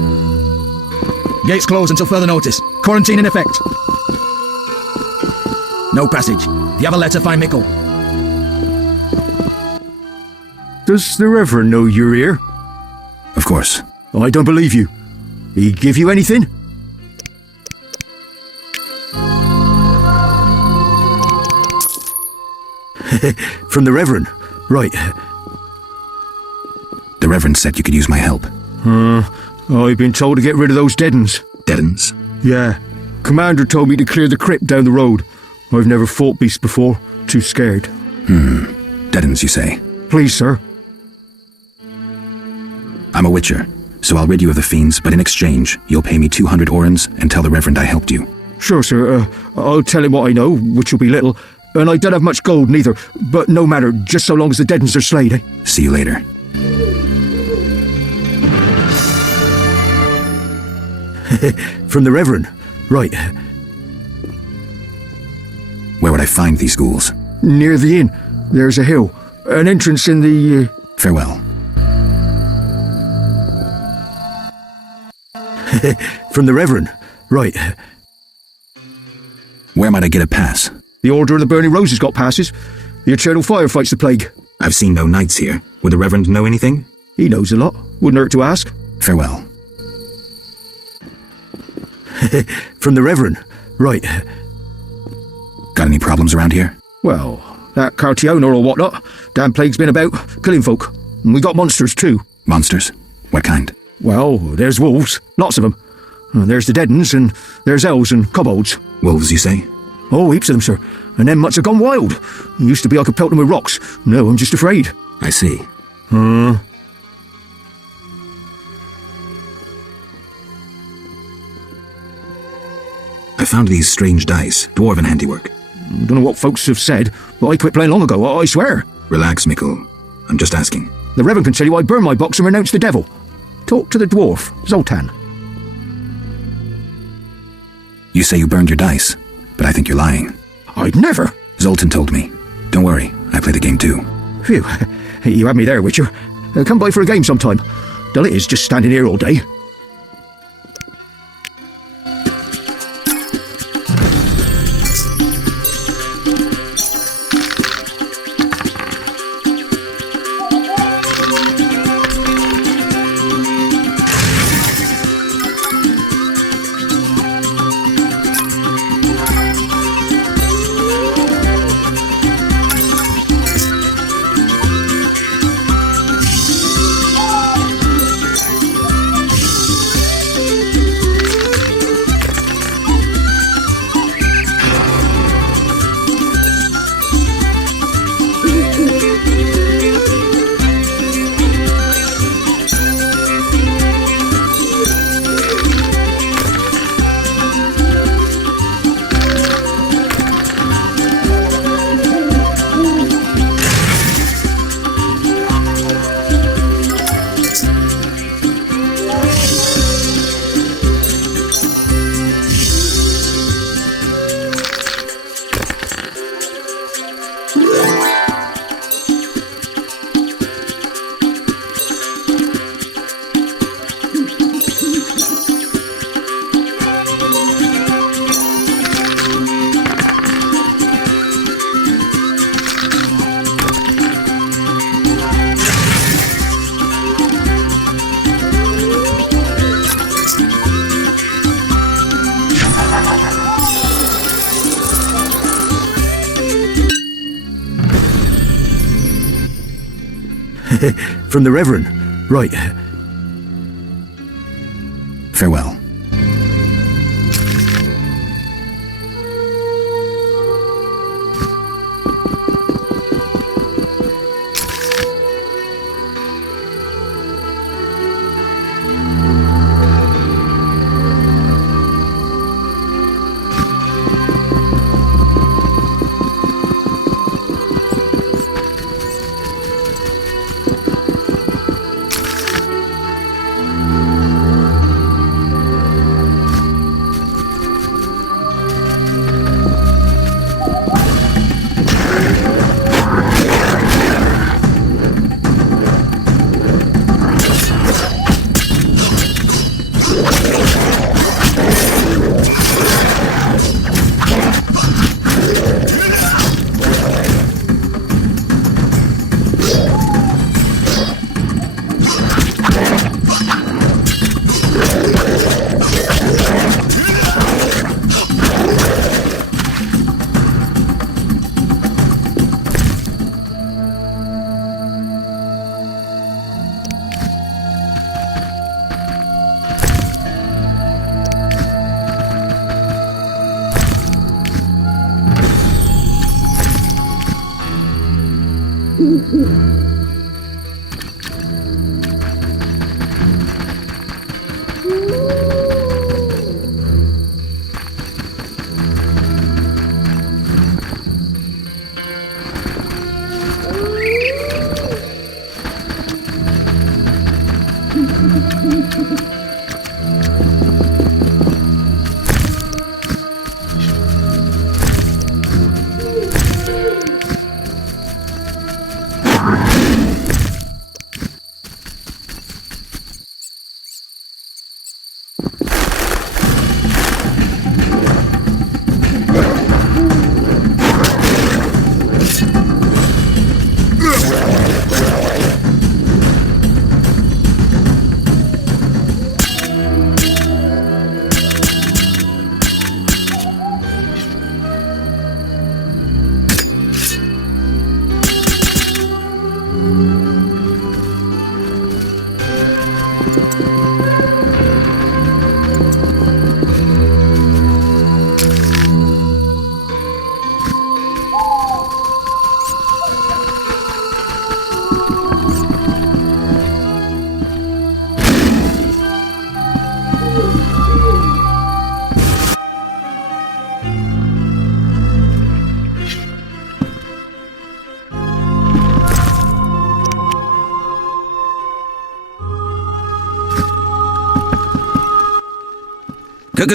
Gates closed until further notice. Quarantine in effect. No passage. If you have a letter, find Mickle. Does the Reverend know you're here? Of course. I don't believe you. He give you anything? From the Reverend. Right. The Reverend said you could use my help. I've been told to get rid of those dead uns. Dead uns? Yeah. Commander told me to clear the crypt down the road. I've never fought beasts before. Too scared. Dead uns, you say? Please, sir. I'm a witcher, so I'll rid you of the fiends, but in exchange, you'll pay me 200 orens and tell the Reverend I helped you. Sure, sir. I'll tell him what I know, which will be little. And I don't have much gold neither, but no matter, just so long as the dead uns are slayed, eh? See you later. From the Reverend. Right. Where would I find these ghouls? Near the inn. There's a hill. An entrance in the... Farewell. From the Reverend. Right. Where might I get a pass? The Order of the Burning Roses got passes. The Eternal Fire fights the plague. I've seen no knights here. Would the Reverend know anything? He knows a lot. Wouldn't hurt to ask. Farewell. From the Reverend. Right. Got any problems around here? Well, that Cartiona or whatnot. Damn plague's been about, killing folk. And we got monsters too. Monsters? What kind? Well, there's wolves. Lots of them. There's the dead uns, and there's elves and kobolds. Wolves, you say? Oh, heaps of them, sir. And them mutts have gone wild. It used to be I could pelt them with rocks. No, I'm just afraid. I see. I found these strange dice, dwarven handiwork. Don't know what folks have said, but I quit playing long ago, I swear. Relax, Mickle. I'm just asking. The Reverend can tell you I burned my box and renounced the devil. Talk to the dwarf, Zoltan. You say you burned your dice, but I think you're lying. I'd never. Zoltan told me. Don't worry, I play the game too. Phew, you had me there, Witcher. Come by for a game sometime. Dull it is just standing here all day. From the Reverend. Right. Farewell.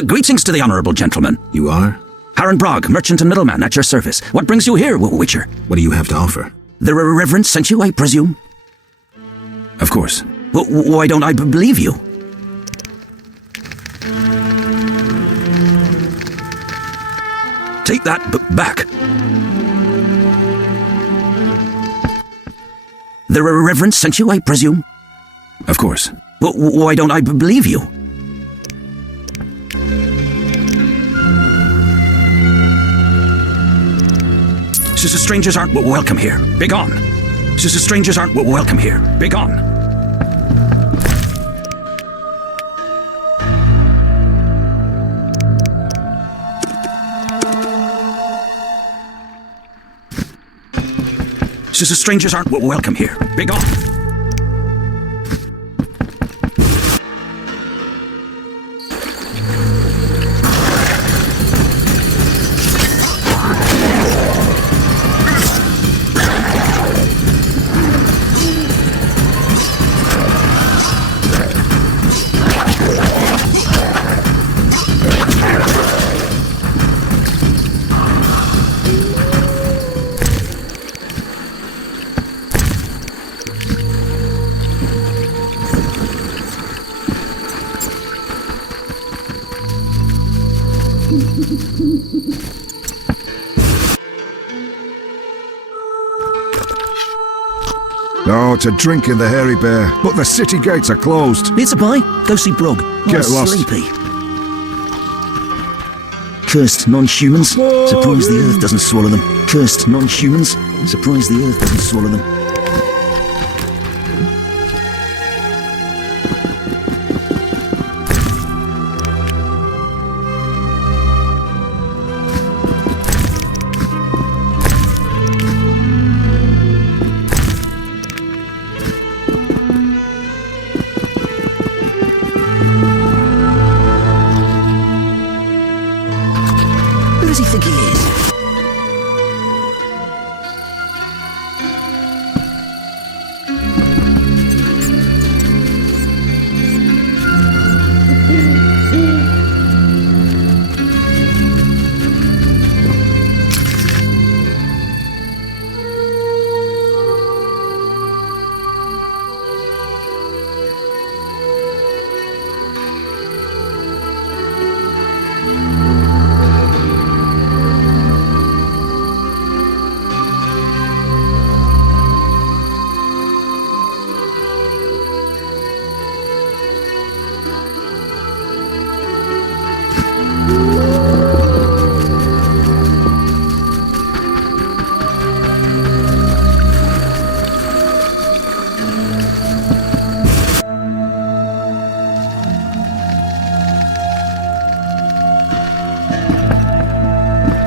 Greetings to the honourable gentleman. You are? Haran Brog, merchant and middleman, at your service. What brings you here, Witcher? What do you have to offer? The Reverend sent you, I presume? Of course. Why don't I believe you? Take that back. The Reverend sent you, I presume? Of course. Why don't I believe you? Strangers aren't welcome here. Begone. Strangers aren't welcome here. Begone. Strangers aren't welcome here. Begone. Oh, to drink in the Hairy Bear, but the city gates are closed. It's a boy. Go see Brog. Get lost. Sleepy. Cursed non-humans. Surprised the earth doesn't swallow them. Cursed non-humans. Surprised the earth doesn't swallow them.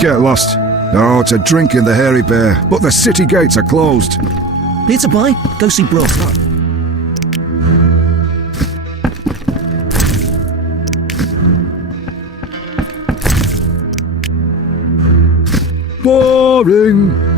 get lost. Oh, to drink in the Hairy Bear, but the city gates are closed. Peter boy, go see bro. Boring.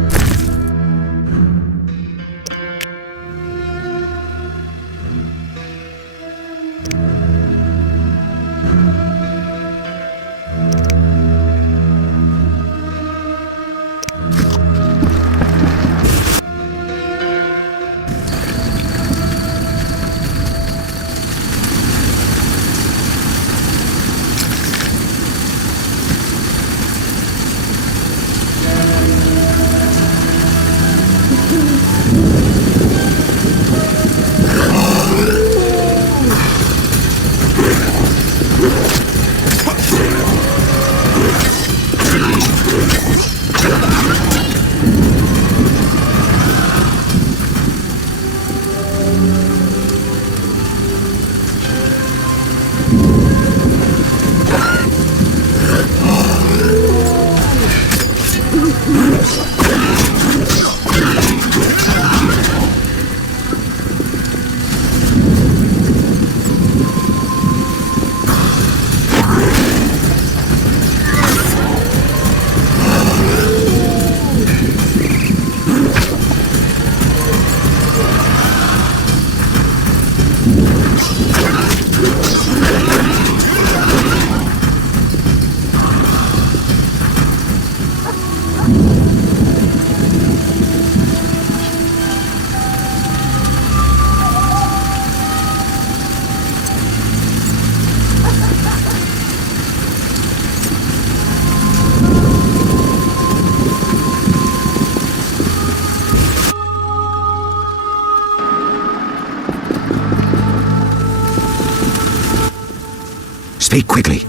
Speak quickly.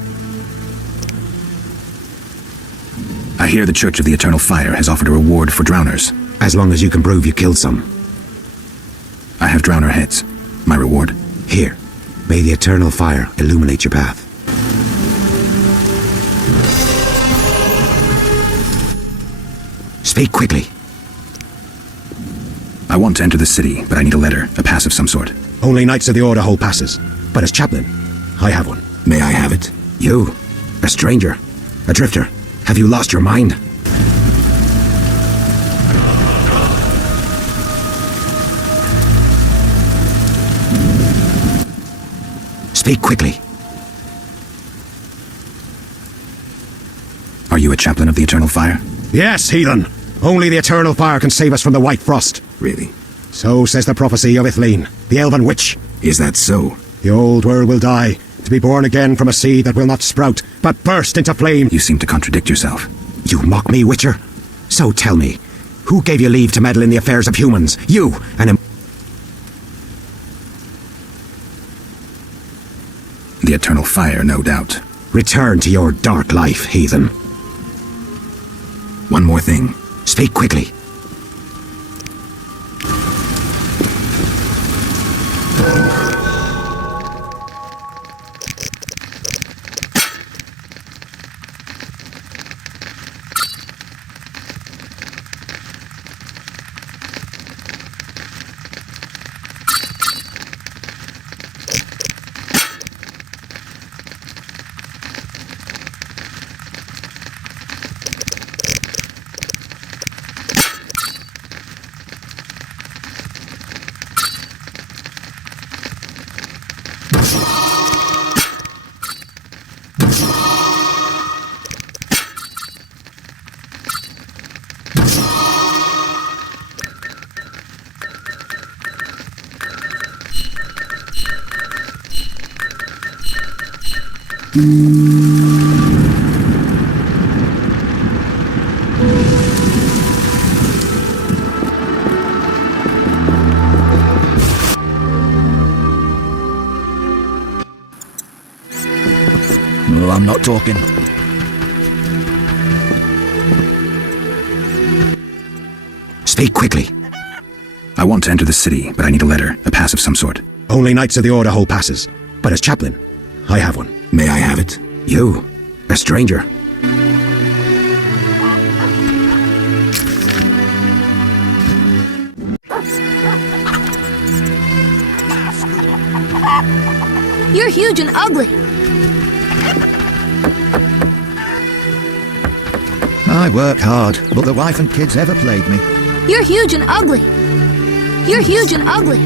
I hear the Church of the Eternal Fire has offered a reward for drowners. As long as you can prove you killed some. I have drowner heads. My reward. Here. May the Eternal Fire illuminate your path. Speak quickly. I want to enter the city, but I need a letter, a pass of some sort. Only Knights of the Order hold passes. But as chaplain, I have one. May I have it? You, a stranger, a drifter, have you lost your mind? Speak quickly. Are you a chaplain of the Eternal Fire? Yes, heathen. Only the Eternal Fire can save us from the White Frost. Really? So says the prophecy of Ithleen, the elven witch. Is that so? The old world will die, to be born again from a seed that will not sprout, but burst into flame. You seem to contradict yourself. You mock me, Witcher? So tell me, who gave you leave to meddle in the affairs of humans? You, and The Eternal Fire, no doubt. Return to your dark life, heathen. One more thing. Speak quickly. No, I'm not talking. Speak quickly. I want to enter the city, but I need a letter, a pass of some sort. Only Knights of the Order hold passes. But as chaplain, I have one. May I have it? You, a stranger. You're huge and ugly. I worked hard, but the wife and kids ever played me. You're huge and ugly. You're huge and ugly.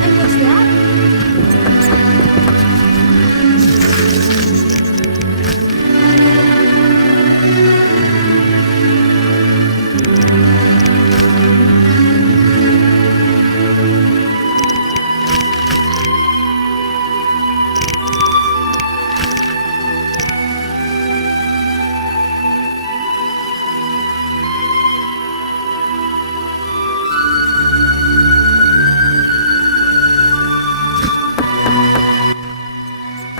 And what's that?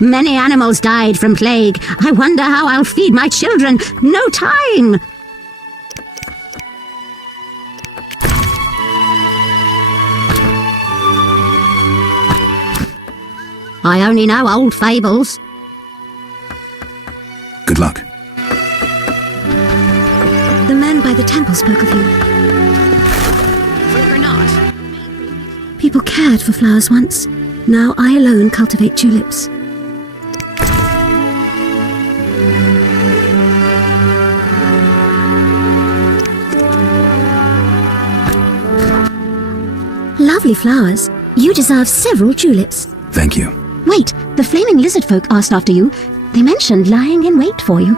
Many animals died from plague. I wonder how I'll feed my children. No time! I only know old fables. Good luck. The man by the temple spoke of you. Or not. People cared for flowers once. Now I alone cultivate tulips. Lovely flowers. You deserve several tulips. Thank you. Wait, the flaming lizard folk asked after you. They mentioned lying in wait for you.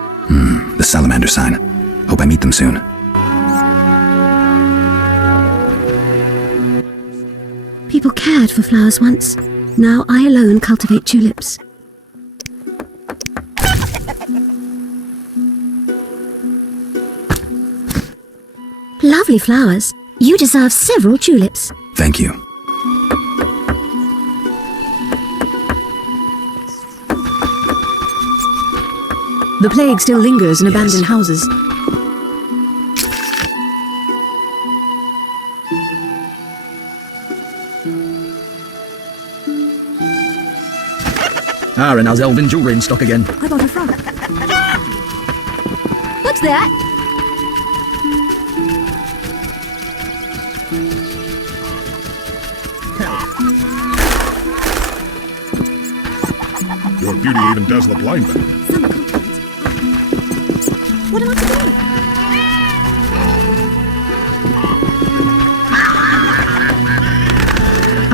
The salamander sign. Hope I meet them soon. People cared for flowers once. Now I alone cultivate tulips. Lovely flowers. You deserve several tulips. Thank you. The plague still lingers in abandoned houses. And has elven jewellery in stock again. I bought a frog. What's that? Your beauty even does the blind man. What am I to do?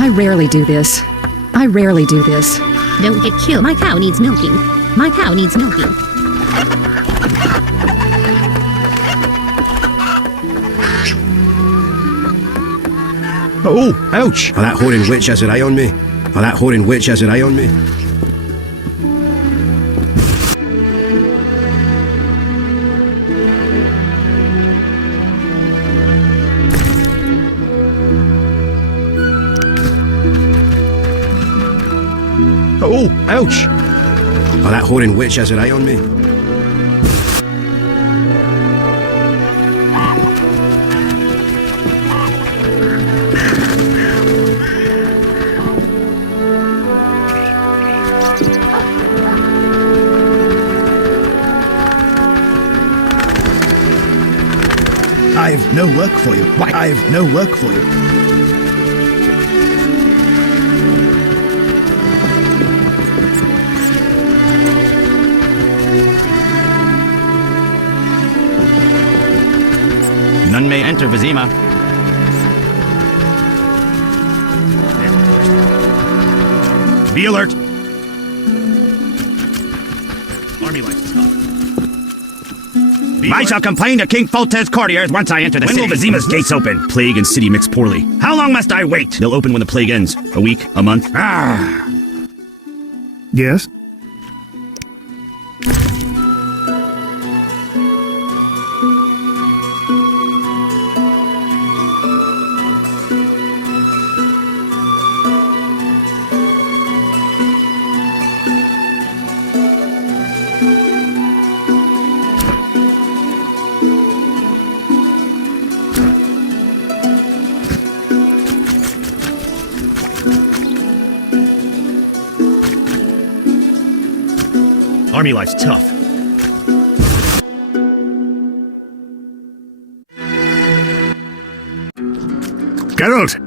I rarely do this. I rarely do this. Don't get killed. My cow needs milking. My cow needs milking. Oh, ouch! Oh, that whoring witch has her eye on me. Oh, that whoring witch has her eye on me. Oh, ouch! Oh, that whoring witch has her eye on me. I've no work for you. Why? I've no work for you. None may enter Vizima. Be alert! Army life is tough. I shall complain to King Foltez's courtiers once I enter the city. When will Vizima's gates open? Plague and city mix poorly. How long must I wait? They'll open when the plague ends. A week? A month? Yes? Army life's tough. Geralt!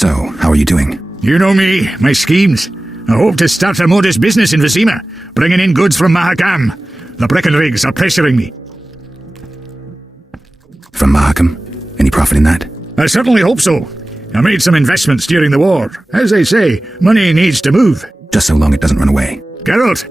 So, how are you doing? You know me, my schemes. I hope to start a modest business in Vizima, bringing in goods from Mahakam. The Breckenrigs are pressuring me. From Mahakam? Any profit in that? I certainly hope so. I made some investments during the war. As they say, money needs to move. Just so long it doesn't run away. Geralt!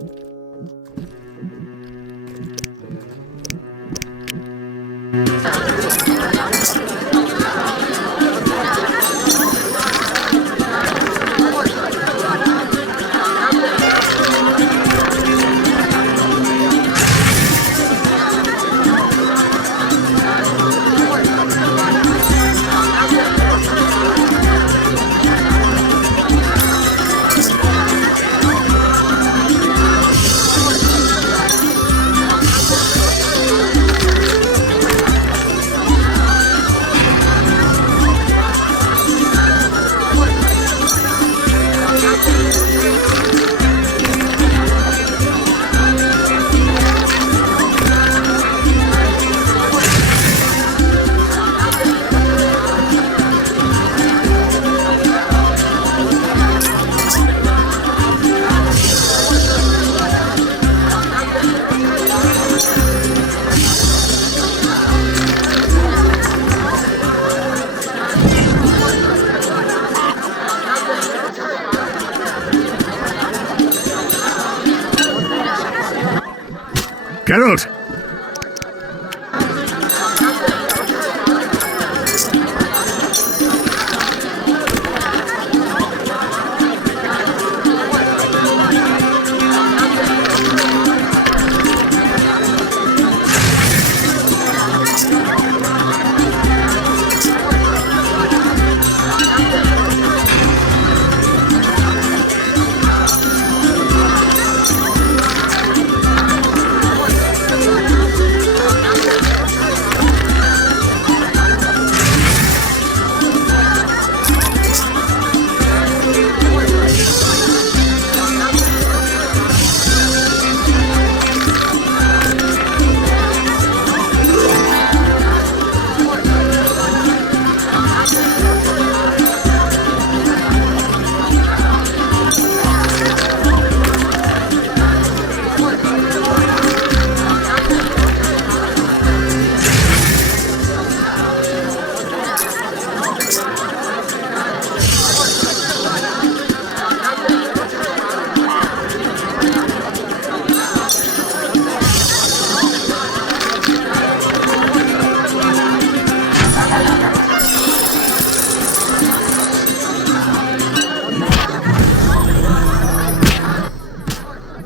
Geralt!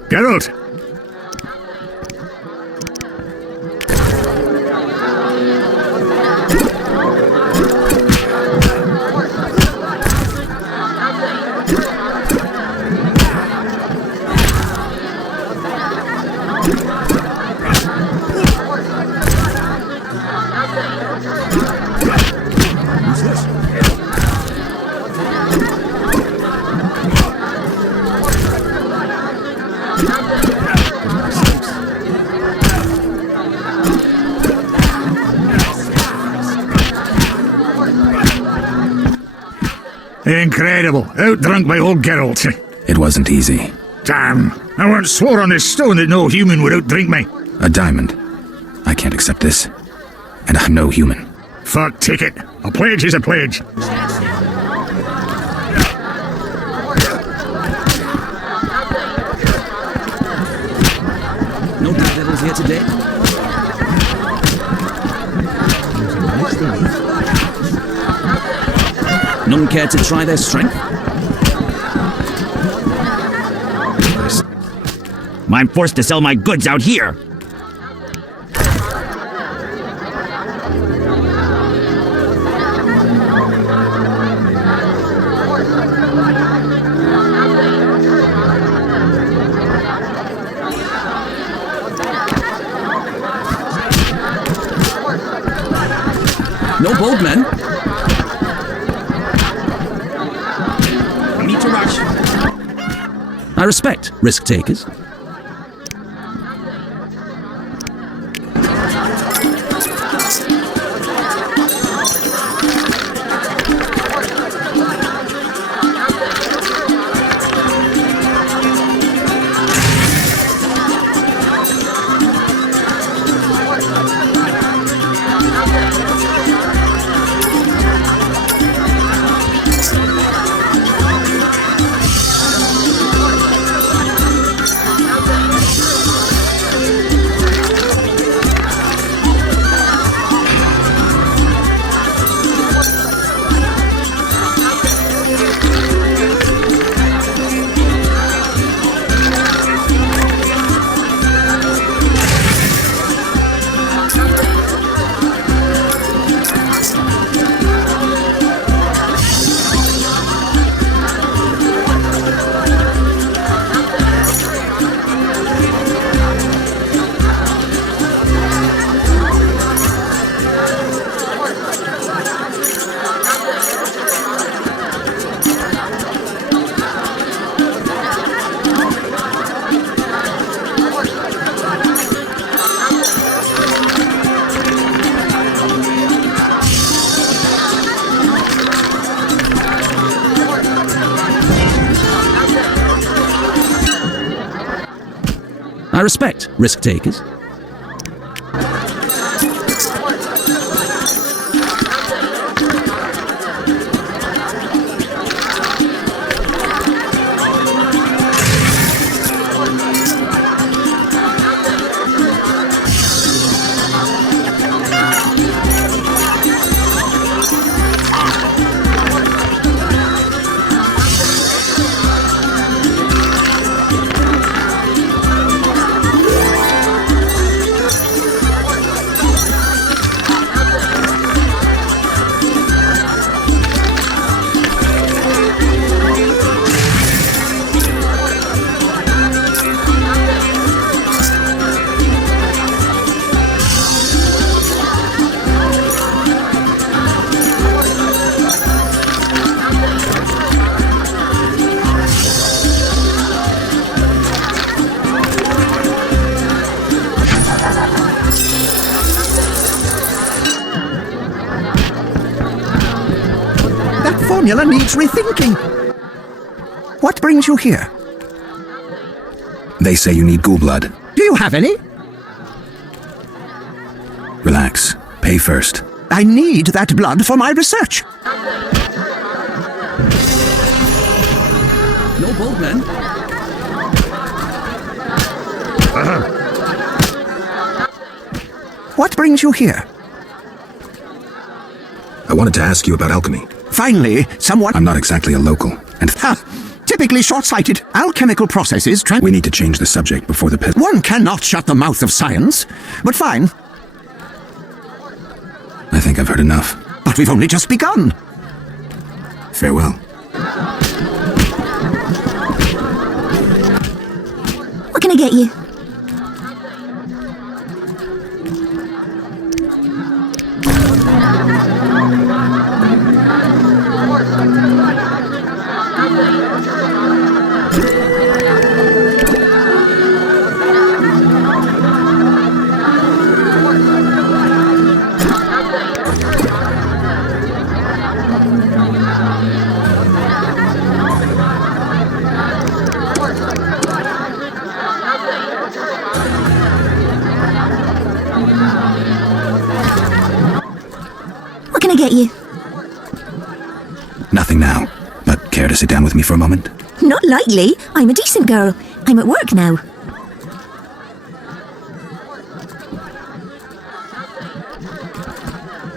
Geralt! Incredible. Outdrunk by old Geralt. It wasn't easy. Damn. I once swore on this stone that no human would outdrink me. A diamond. I can't accept this. And I'm no human. Fuck, take it. A pledge is a pledge. No daredevils here today? None care to try their strength? I'm forced to sell my goods out here. No bold men. No need to rush. I respect risk takers. I respect risk takers. Formula needs rethinking. What brings you here? They say you need ghoul blood. Do you have any? Relax. Pay first. I need that blood for my research. No bold men. What brings you here? I wanted to ask you about alchemy. Finally, someone... I'm not exactly a local, and... Ha! Typically short-sighted. Alchemical processes... We need to change the subject before the pet... One cannot shut the mouth of science. But fine. I think I've heard enough. But we've only just begun. Farewell. What can I get you? What can I get you? Nothing now, but care to sit down with me for a moment? Not likely. I'm a decent girl. I'm at work now.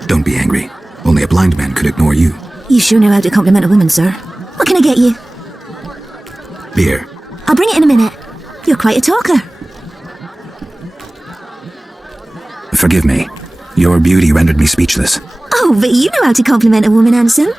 Don't be angry. Only a blind man could ignore you. You sure know how to compliment a woman, sir. What can I get you? Beer. I'll bring it in a minute. You're quite a talker. Forgive me. Your beauty rendered me speechless. Oh, but you know how to compliment a woman, handsome.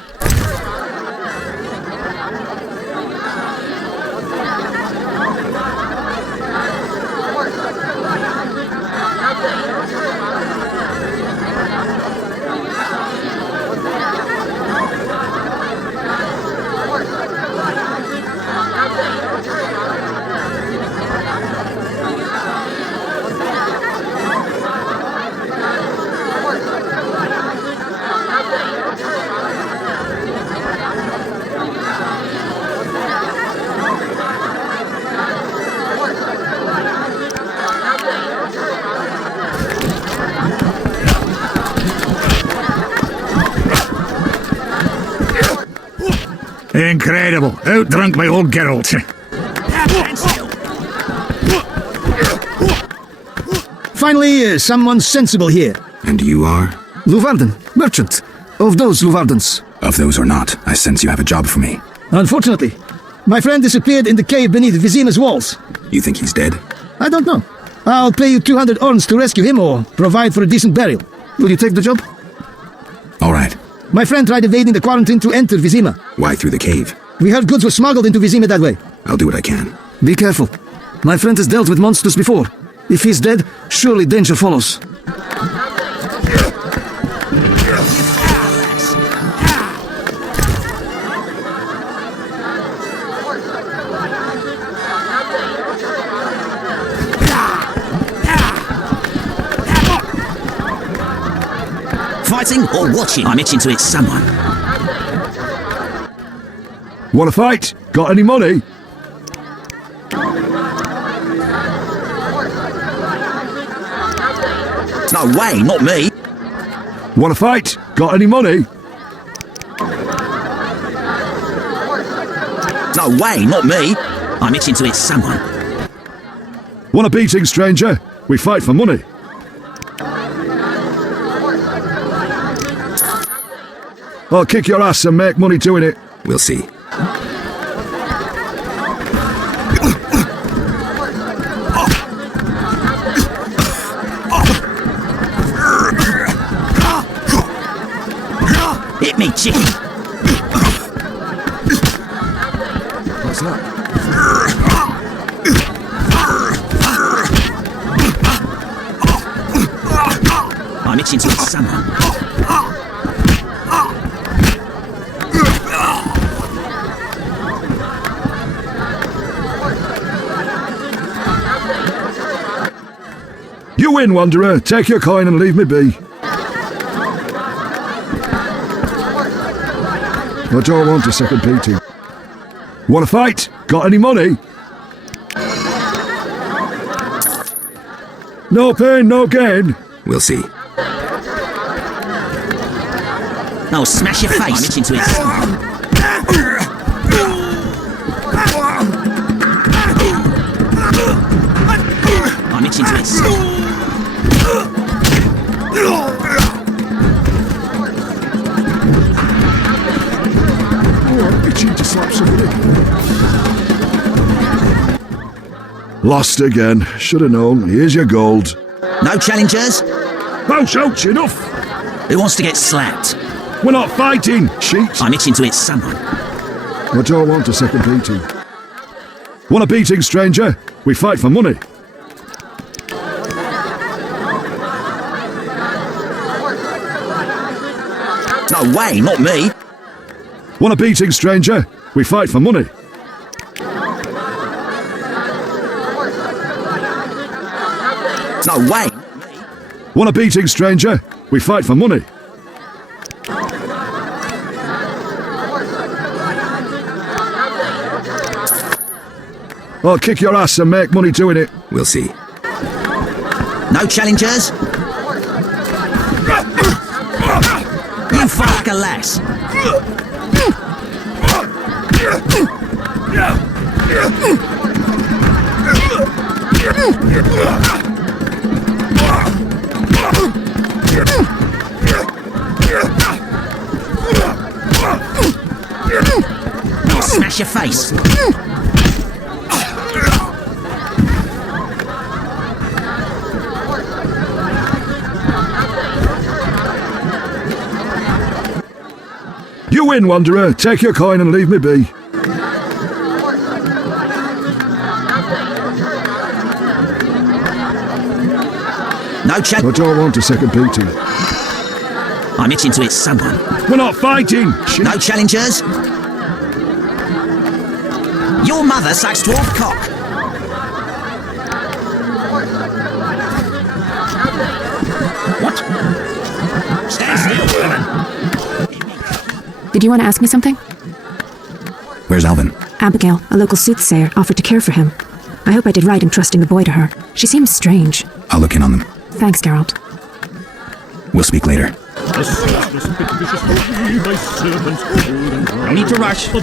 Incredible. Outdrunk by old Geralt. Finally, someone sensible here. And you are? Luvarden, merchant. Of those Luvardens. Of those or not, I sense you have a job for me. Unfortunately, my friend disappeared in the cave beneath Vizima's walls. You think he's dead? I don't know. I'll pay you 200 orns to rescue him or provide for a decent burial. Will you take the job? All right. My friend tried evading the quarantine to enter Vizima. Why through the cave? We heard goods were smuggled into Vizima that way. I'll do what I can. Be careful. My friend has dealt with monsters before. If he's dead, surely danger follows. Fighting or watching? I'm itching to hit someone. Wanna fight? Got any money? No way, not me. Want to fight? Got any money? No way, not me. I'm itching to hit someone. Want a beating, stranger? We fight for money. I'll kick your ass and make money doing it. We'll see. Hit me, chicken. What's that? I'm itching to hit someone. You win, Wanderer. Take your coin and leave me be. I don't want a second beating. Want to fight? Got any money? No pain, no gain. We'll see. No, smash your face. I'm itching to hit someone. I'm itching to hit someone. Itching to slap somebody. Lost again. Should have known. Here's your gold. No challengers? Ouch, ouch, enough! Who wants to get slapped? We're not fighting, cheat. I'm itching to hit someone. I don't want a second beating. Want a beating, stranger? We fight for money. No way, not me. Want a beating, stranger? We fight for money. No way. Want a beating, stranger? We fight for money. I'll kick your ass and make money doing it. We'll see. No challengers? You fight like a lass. I'll smash your face. You win, Wanderer. Take your coin and leave me be. No challenge. I don't want a second beating. I'm itching to hit someone. We're not fighting. No challengers? Your mother sucks 12 cock. What? Stand still, woman. Did you want to ask me something? Where's Alvin? Abigail, a local soothsayer, offered to care for him. I hope I did right in trusting the boy to her. She seems strange. I'll look in on them. Thanks, Geralt. We'll speak later. No need to rush. Well,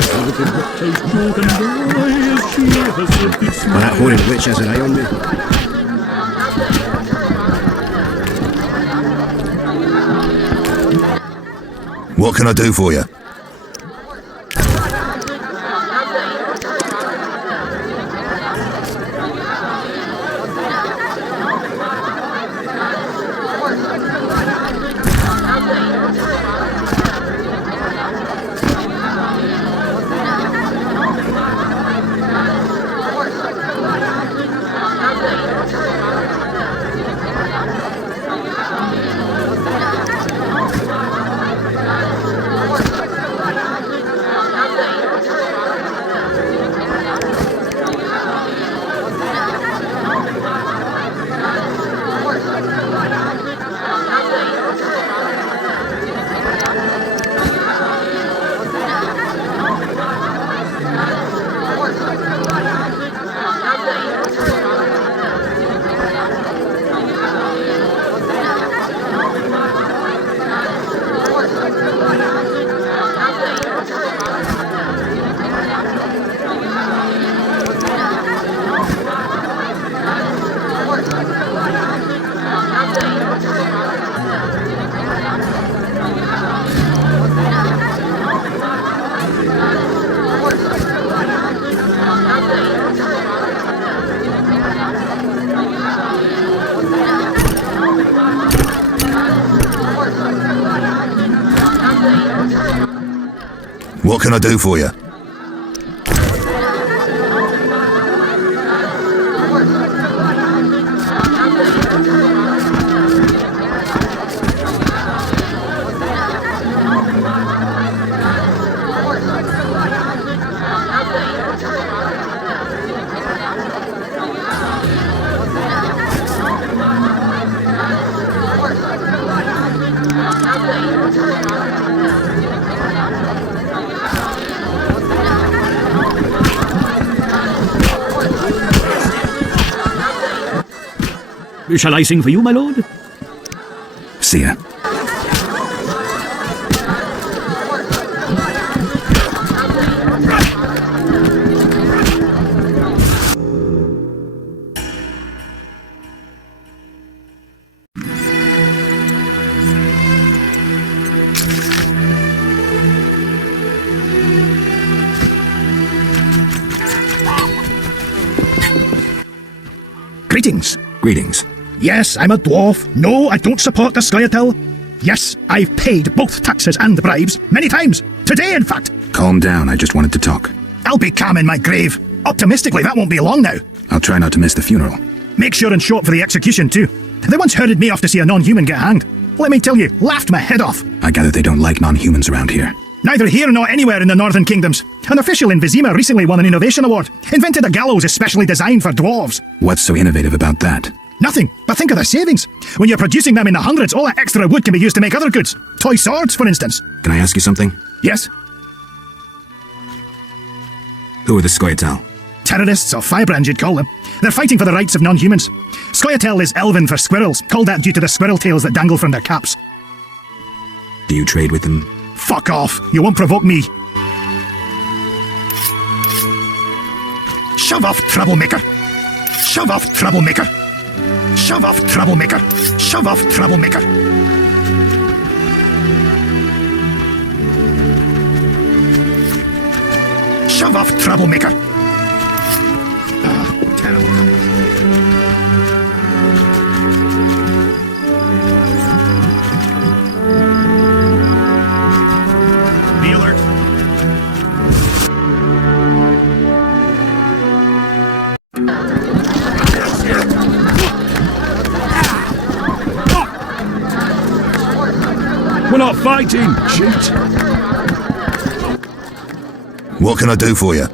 that horrid witch has an eye on me. What can I do for you? can I do for you? Shall I sing for you, my lord? See ya. Greetings. Greetings. Yes, I'm a dwarf. No, I don't support the Scoia'tael. Yes, I've paid both taxes and bribes many times. Today, in fact. Calm down, I just wanted to talk. I'll be calm in my grave. Optimistically, that won't be long now. I'll try not to miss the funeral. Make sure and show up for the execution, too. They once herded me off to see a non-human get hanged. Let me tell you, laughed my head off. I gather they don't like non-humans around here. Neither here nor anywhere in the Northern Kingdoms. An official in Vizima recently won an innovation award. Invented a gallows especially designed for dwarves. What's so innovative about that? Nothing, but think of the savings. When you're producing them in the hundreds, all that extra wood can be used to make other goods. Toy swords, for instance. Can I ask you something? Yes? Who are the Scoia'tael? Terrorists, or firebrands you'd call them. They're fighting for the rights of non-humans. Scoia'tael is Elven for squirrels, called that due to the squirrel tails that dangle from their caps. Do you trade with them? Fuck off! You won't provoke me! Shove off, troublemaker! Shove off, troublemaker! Shove off, troublemaker! Shove off, troublemaker! Shove off, troublemaker! Oh, terrible. Be alert. We're not fighting, cheat. What can I do for you?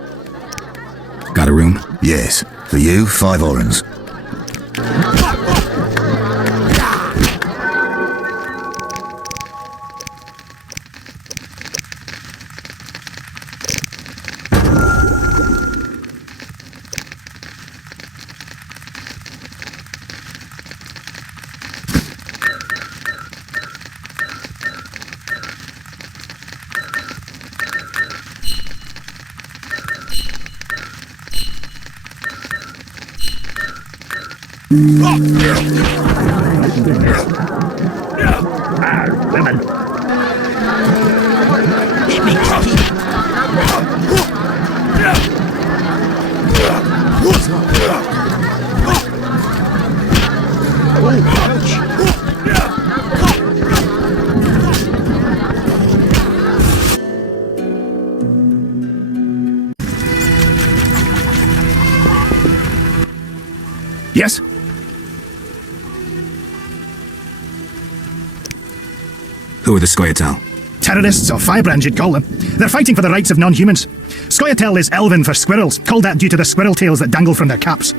Got a room? Yes. For you, 5 orens. Women. Hit me, Chucky. Yes? Who are the Scoia'tael? Terrorists, or firebrands you'd call them. They're fighting for the rights of non-humans. Scoia'tael is Elven for squirrels, called that due to the squirrel tails that dangle from their caps.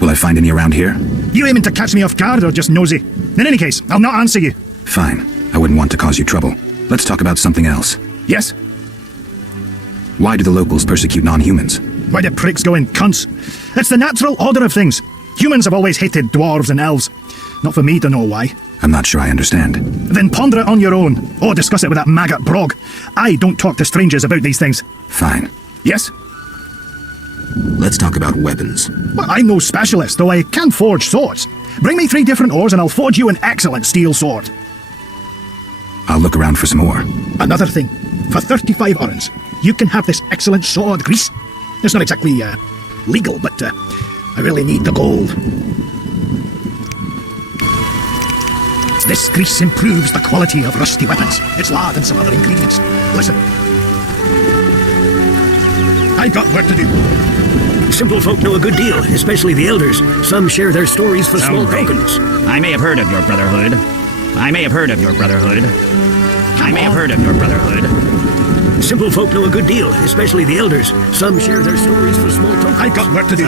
Will I find any around here? You aiming to catch me off guard or just nosy? In any case, I'll not answer you. Fine. I wouldn't want to cause you trouble. Let's talk about something else. Yes? Why do the locals persecute non-humans? Why do pricks go in cunts? It's the natural order of things. Humans have always hated dwarves and elves. Not for me to know why. I'm not sure I understand. Then ponder it on your own, or discuss it with that maggot Brog. I don't talk to strangers about these things. Fine. Yes? Let's talk about weapons. Well, I'm no specialist, though I can forge swords. Bring me 3 different ores and I'll forge you an excellent steel sword. I'll look around for some more. Another thing, for 35 orens, you can have this excellent sword, Grease. It's not exactly, legal, but, I really need the gold. This grease improves the quality of rusty weapons. It's lard and some other ingredients. Listen. I've got work to do. Simple folk know a good deal, especially the elders. Some share their stories for small tokens. I may have heard of your brotherhood. I may have heard of your brotherhood. I may have heard of your brotherhood. Simple folk know a good deal, especially the elders. Some share their stories for small tokens. I've got work to do.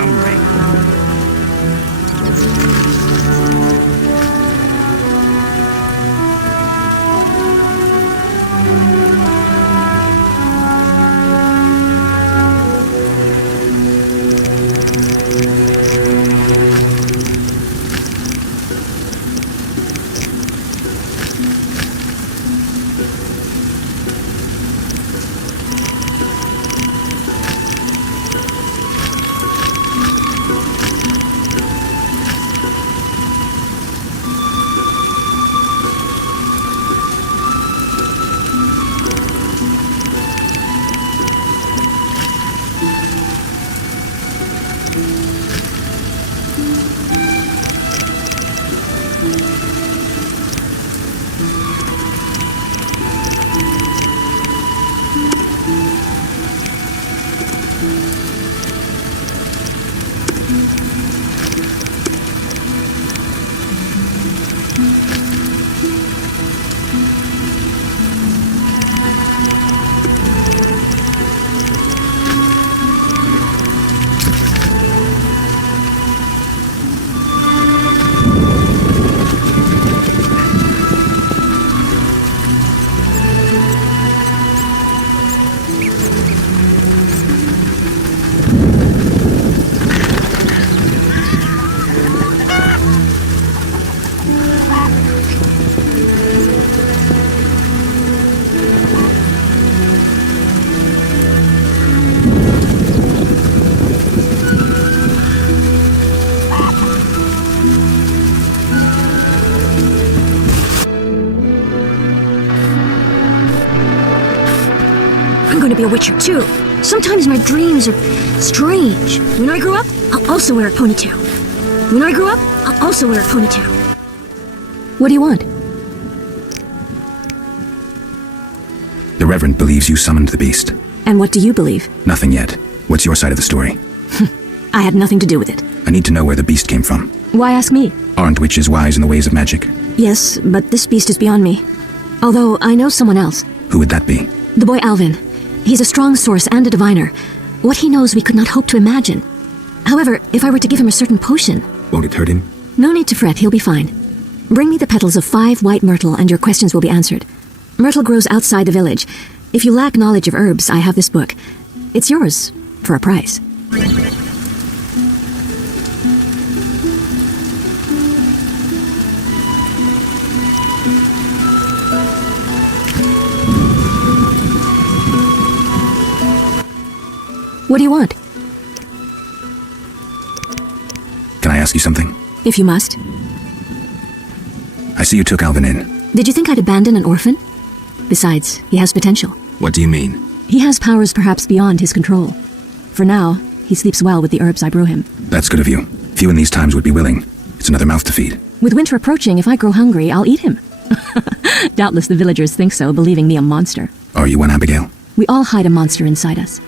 Be a witcher too. Sometimes my dreams are strange. When I grow up, I'll also wear a ponytail. When I grow up, I'll also wear a ponytail. What do you want? The Reverend believes you summoned the beast. And what do you believe? Nothing yet. What's your side of the story? I had nothing to do with it. I need to know where the beast came from. Why ask me? Aren't witches wise in the ways of magic? Yes, but this beast is beyond me. Although I know someone else. Who would that be? The boy Alvin. He's a strong source and a diviner. What he knows we could not hope to imagine. However, if I were to give him a certain potion... Won't it hurt him? No need to fret, he'll be fine. Bring me the petals of 5 white myrtle and your questions will be answered. Myrtle grows outside the village. If you lack knowledge of herbs, I have this book. It's yours, for a price. What do you want? Can I ask you something? If you must. I see you took Alvin in. Did you think I'd abandon an orphan? Besides, he has potential. What do you mean? He has powers perhaps beyond his control. For now, he sleeps well with the herbs I brew him. That's good of you. Few in these times would be willing. It's another mouth to feed. With winter approaching, if I grow hungry, I'll eat him. Doubtless the villagers think so, believing me a monster. Are you one, Abigail? We all hide a monster inside us.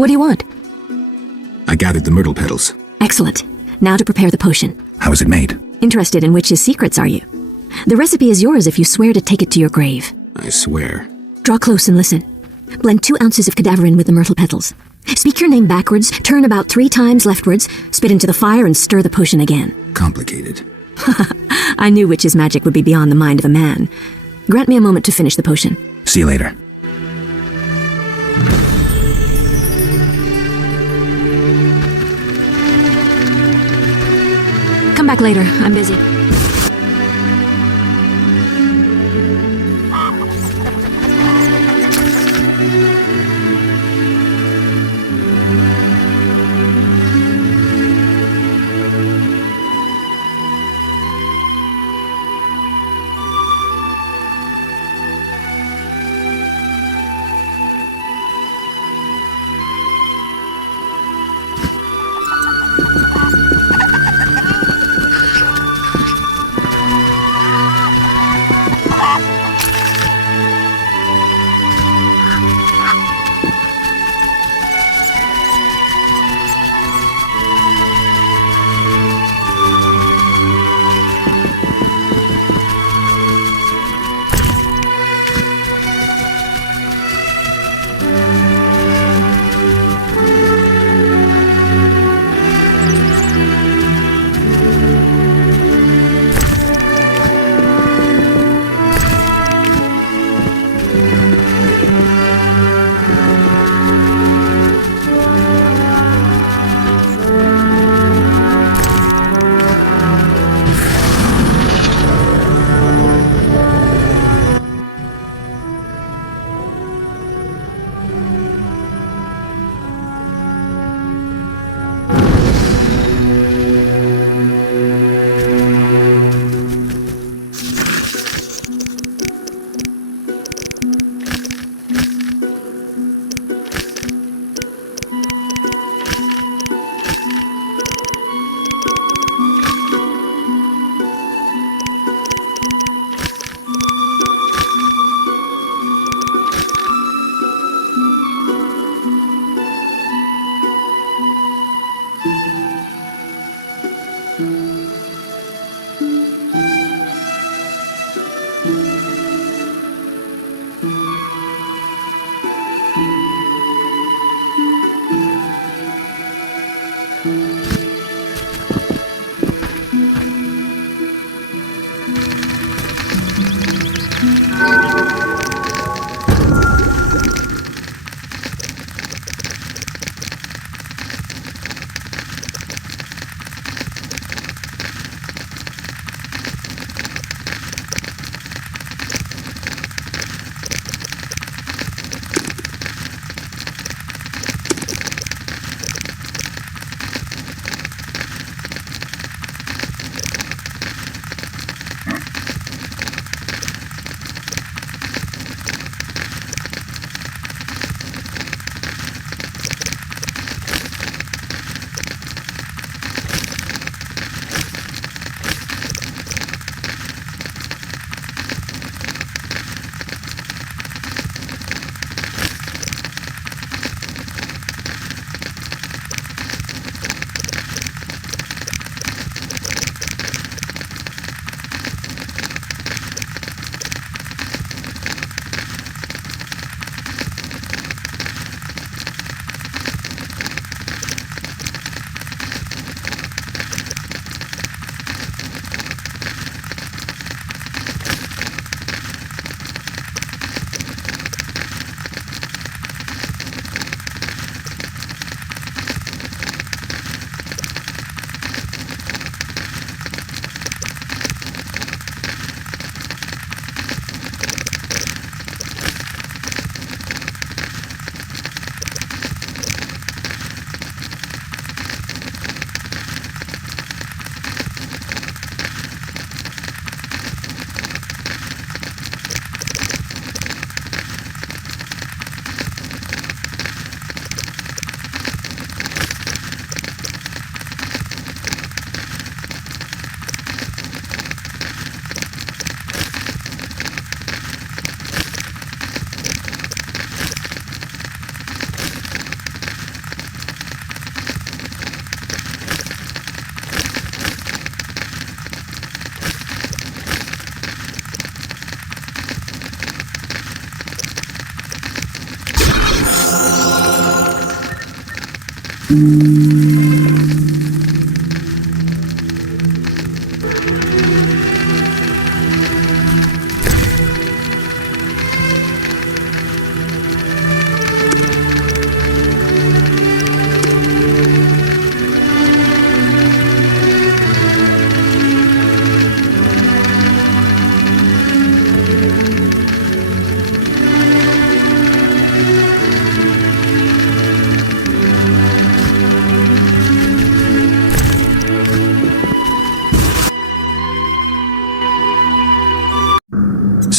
What do you want? I gathered the myrtle petals. Excellent. Now to prepare the potion. How is it made? Interested in witches' secrets, are you? The recipe is yours if you swear to take it to your grave. I swear. Draw close and listen. Blend 2 ounces of cadaverine with the myrtle petals. Speak your name backwards, turn about 3 times leftwards, spit into the fire, and stir the potion again. Complicated. I knew witch's magic would be beyond the mind of a man. Grant me a moment to finish the potion. See you later. Come back later. I'm busy.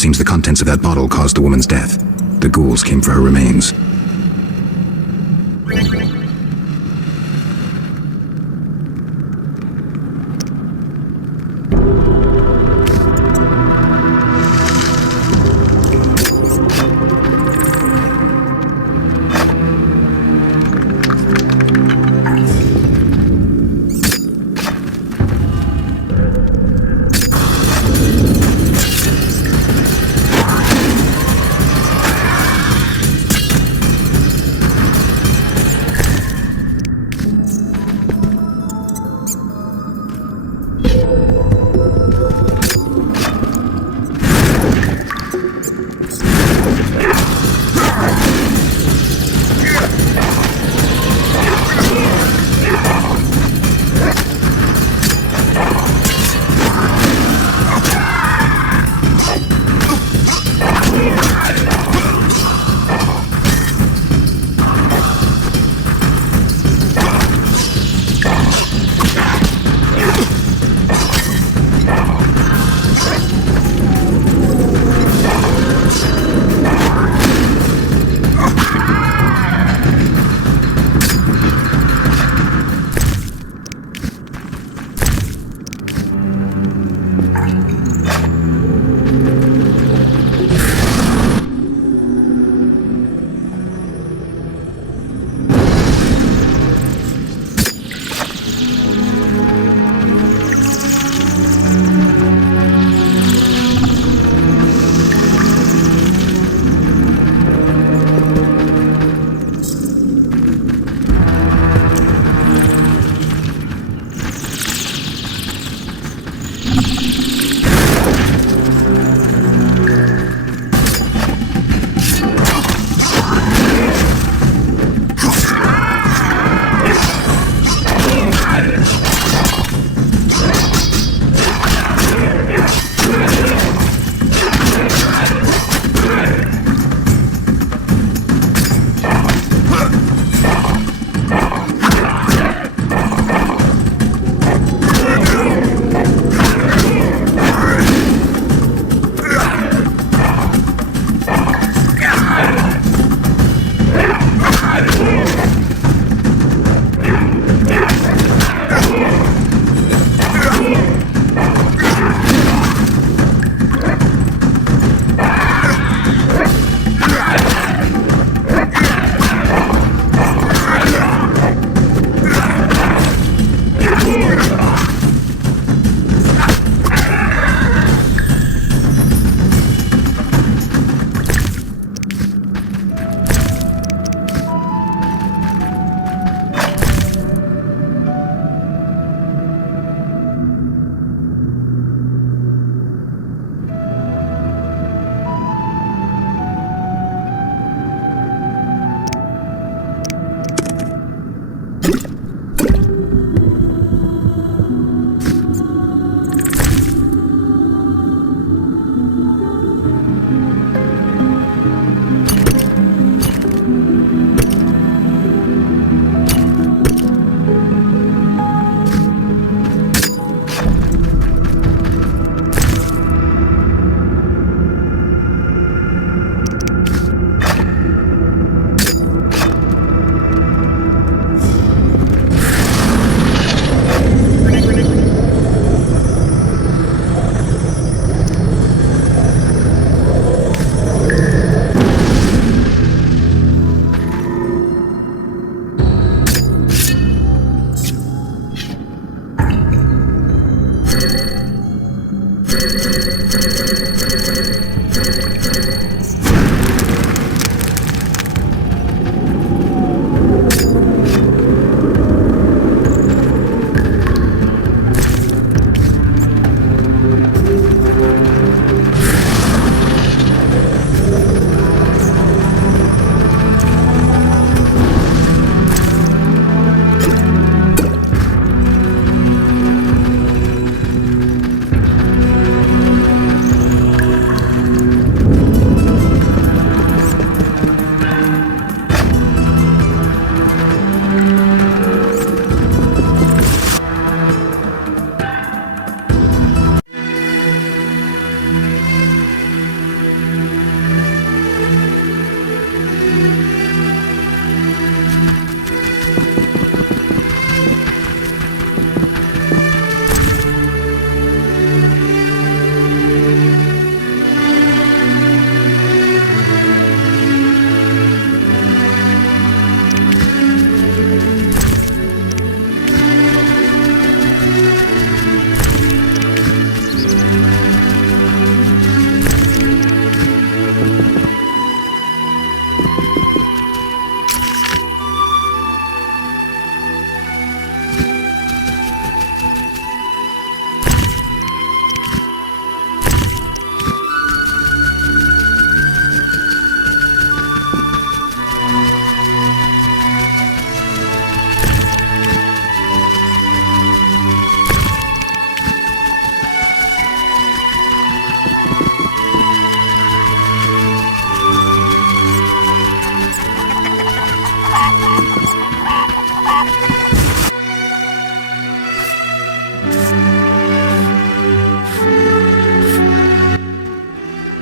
Seems the contents of that bottle caused the woman's death. The ghouls came for her remains.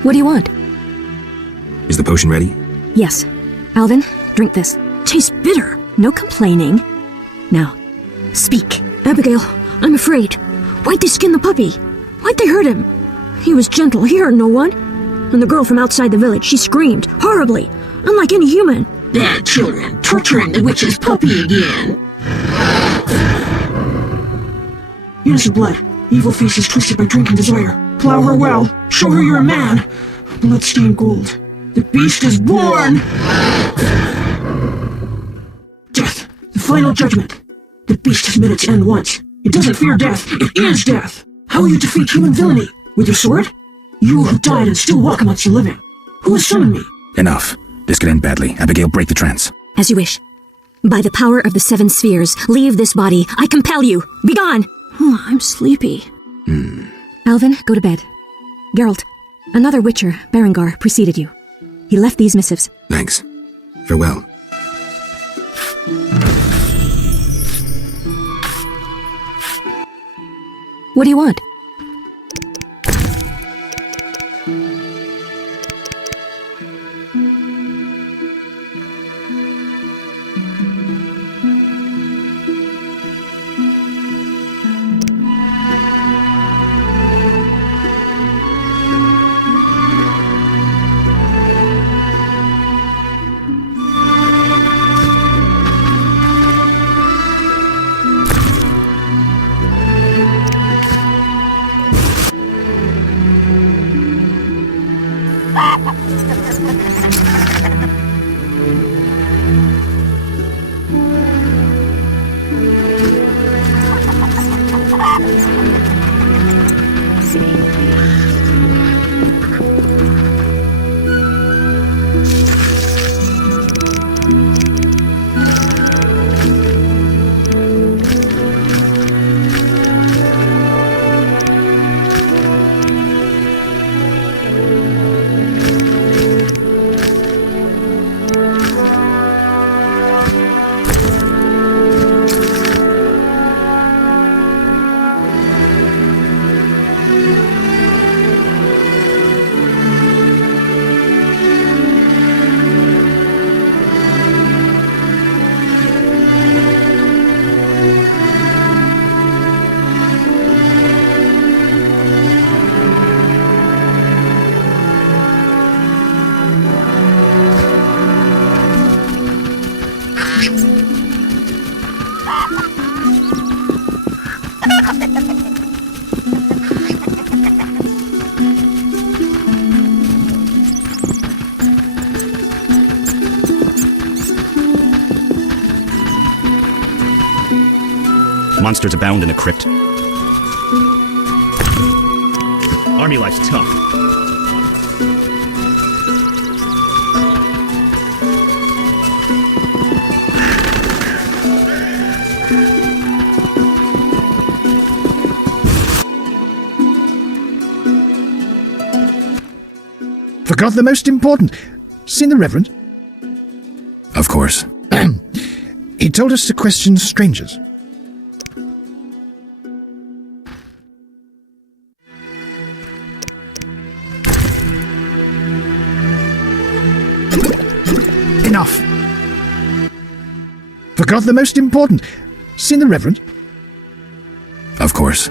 What do you want? Is the potion ready? Yes. Alvin, drink this. Tastes bitter. No complaining. Now, speak. Abigail, I'm afraid. Why'd they skin the puppy? Why'd they hurt him? He was gentle. He hurt no one. And the girl from outside the village, she screamed. Horribly. Unlike any human. Bad children torturing the witch's puppy again. Innocent blood. Evil faces twisted by drink and desire. Plow her well. Show her you're a man. Bloodstained gold. The beast is born! Death. The final judgment. The beast has met its end once. It doesn't fear death. It is death. How will you defeat human villainy? With your sword? You who died and still walk amongst the living. Who has summoned me? Enough. This could end badly. Abigail, break the trance. As you wish. By the power of the 7 spheres, leave this body. I compel you. Begone! I'm sleepy. Alvin, go to bed. Geralt, another Witcher, Berengar, preceded you. He left these missives. Thanks. Farewell. What do you want? Monsters abound in the crypt. Army life's tough. Forgot the most important. Seen the Reverend? Of course. He told us to question strangers. Enough. Forgot the most important. Seen the Reverend? Of course.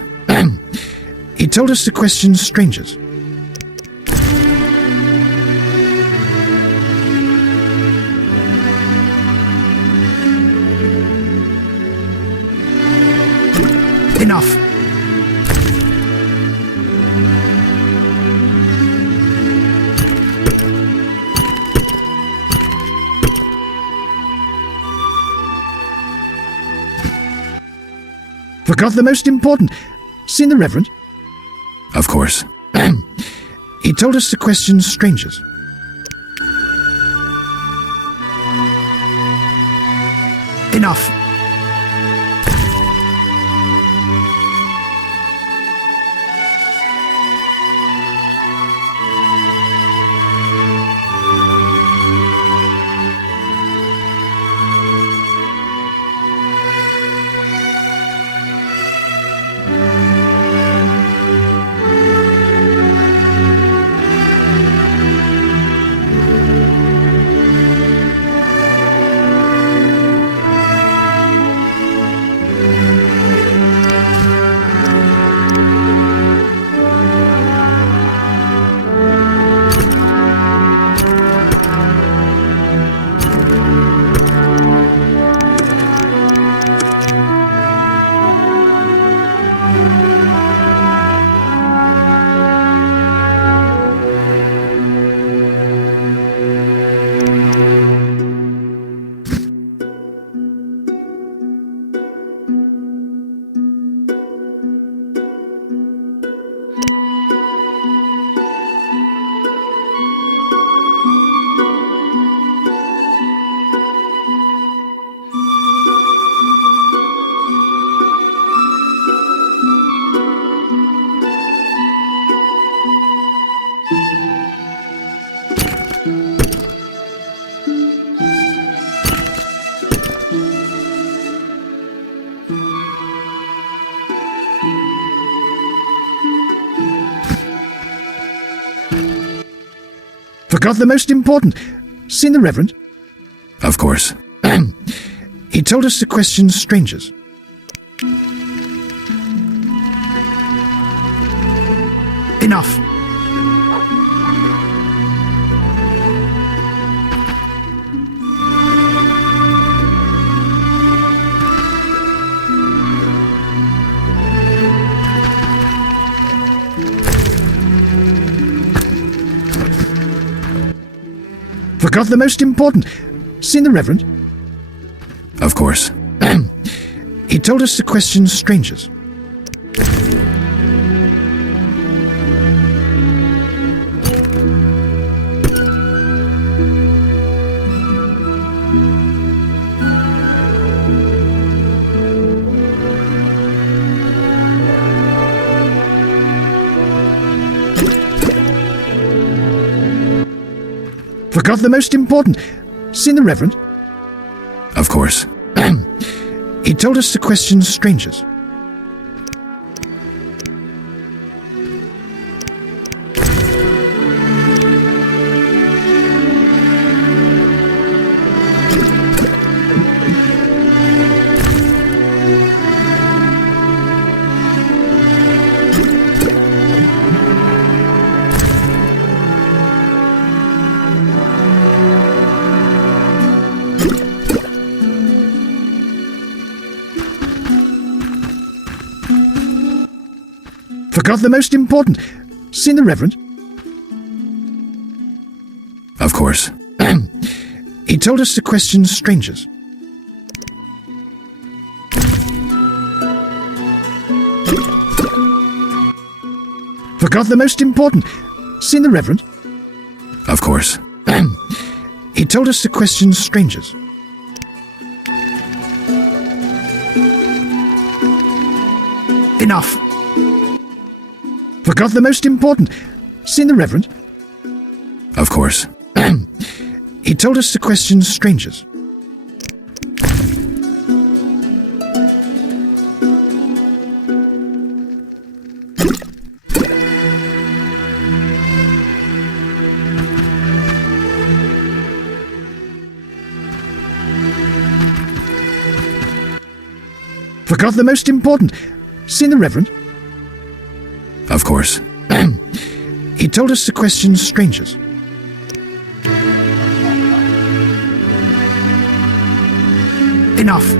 He told us to question strangers. Enough. Forgot the most important. Seen the Reverend? Of course. He told us to question strangers. Enough. Forgot the most important. Seen the Reverend? Of course. He told us to question strangers. Enough. Forgot the most important. Seen the Reverend? Of course. He told us to question strangers. Forgot the most important. Seen the Reverend? Of course. He told us to question strangers. Forgot the most important. Seen the Reverend? Of course. He told us to question strangers. Forgot the most important. Seen the Reverend? Of course. He told us to question strangers. Enough. Forgot the most important. Seen the Reverend? Of course. He told us to question strangers. Forgot the most important. Seen the Reverend? Of course. He told us to question strangers. Enough.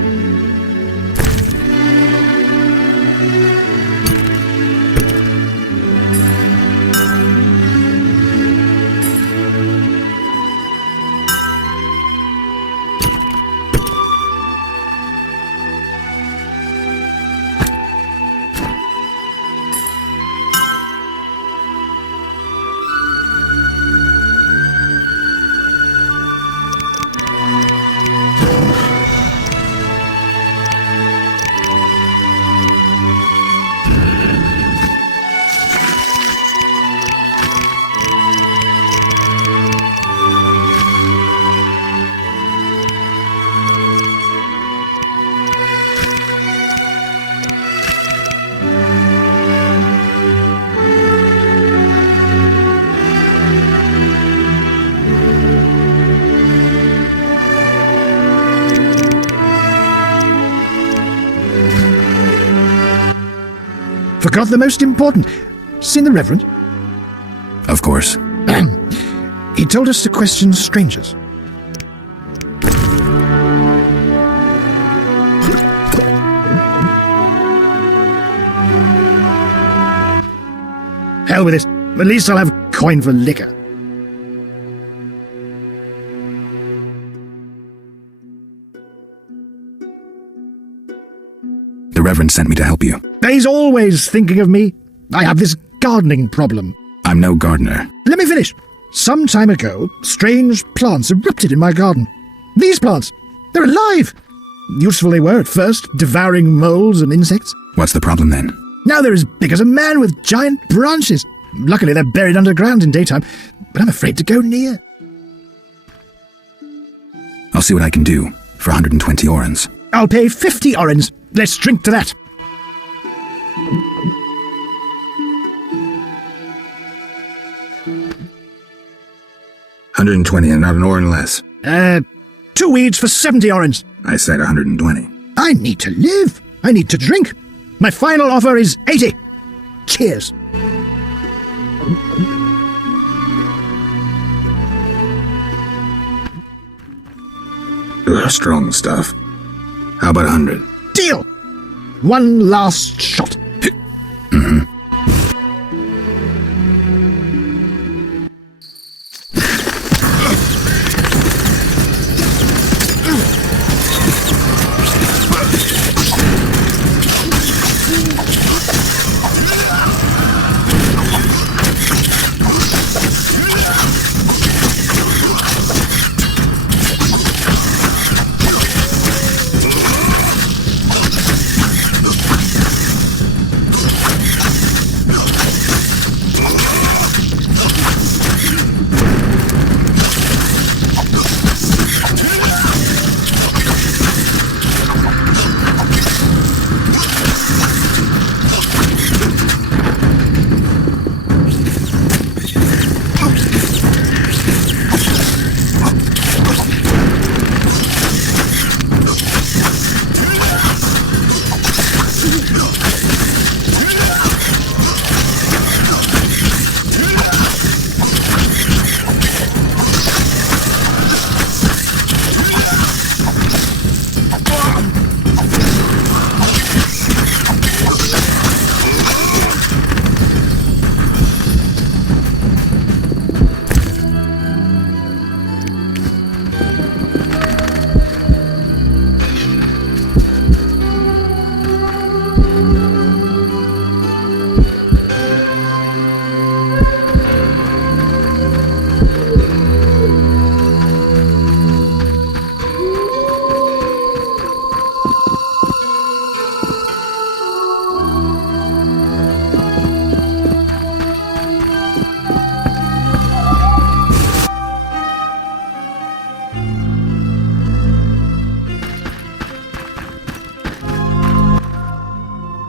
Forgot the most important. Seen the Reverend? Of course. He told us to question strangers. Hell with it. At least I'll have coin for liquor. The Reverend sent me to help you. He's always thinking of me. I have this gardening problem. I'm no gardener. Let me finish. Some time ago, strange plants erupted in my garden. These plants, they're alive. Useful they were at first, devouring moles and insects. What's the problem then? Now they're as big as a man with giant branches. Luckily they're buried underground in daytime, but I'm afraid to go near. I'll see what I can do for 120 orens. I'll pay 50 orens. Let's drink to that. 120 and not an oren less. 2 weeds for 70 orens. I said 120. I need to live. I need to drink. My final offer is 80. Cheers. Strong stuff. How about 100? Deal. One last shot. Mm-hmm.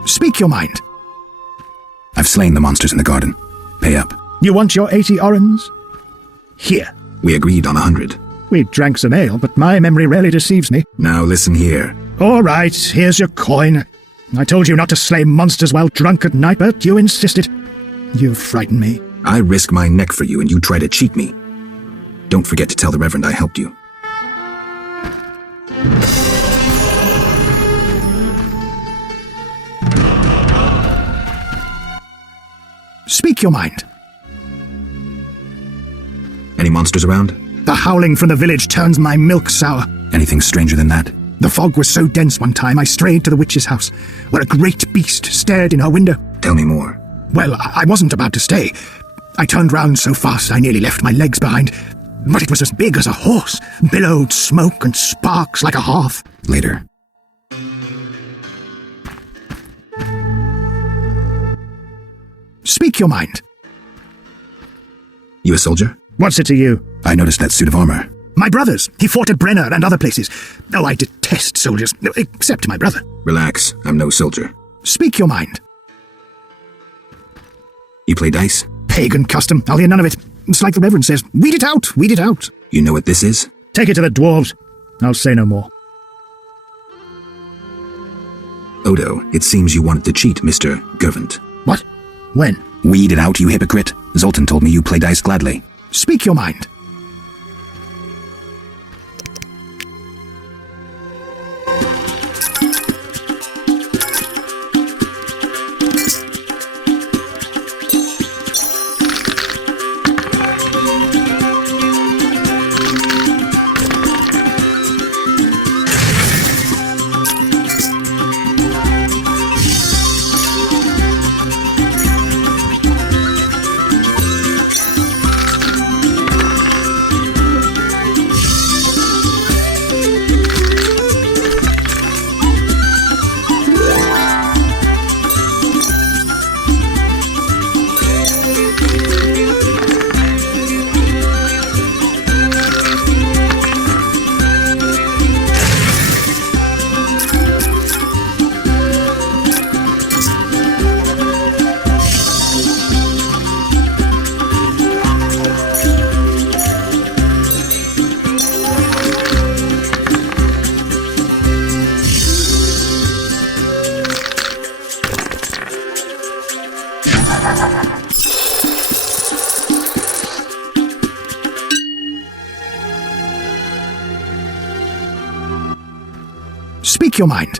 Speak your mind. I've slain the monsters in the garden. Pay up. You want your 80 orens? Here. We agreed on 100. We drank some ale, but my memory rarely deceives me. Now listen here. All right, here's your coin. I told you not to slay monsters while drunk at night, but you insisted. You frighten me. I risk my neck for you and you try to cheat me. Don't forget to tell the Reverend I helped you. Speak your mind. Any monsters around? The howling from the village turns my milk sour. Anything stranger than that? The fog was so dense one time I strayed to the witch's house, where a great beast stared in her window. Tell me more. Well, I wasn't about to stay. I turned round so fast I nearly left my legs behind. But it was as big as a horse, billowed smoke and sparks like a hearth. Later. Speak your mind. You a soldier? What's it to you? I noticed that suit of armor. My brother's. He fought at Brenner and other places. Oh, I detest soldiers, except my brother. Relax, I'm no soldier. Speak your mind. You play dice? Pagan custom. I'll hear none of it. It's like the Reverend says, weed it out, weed it out. You know what this is? Take it to the dwarves. I'll say no more. Odo, it seems you wanted to cheat Mr. Gervant. What? When? Weed it out, you hypocrite. Zoltan told me you play dice gladly. Speak your mind. Speak your mind.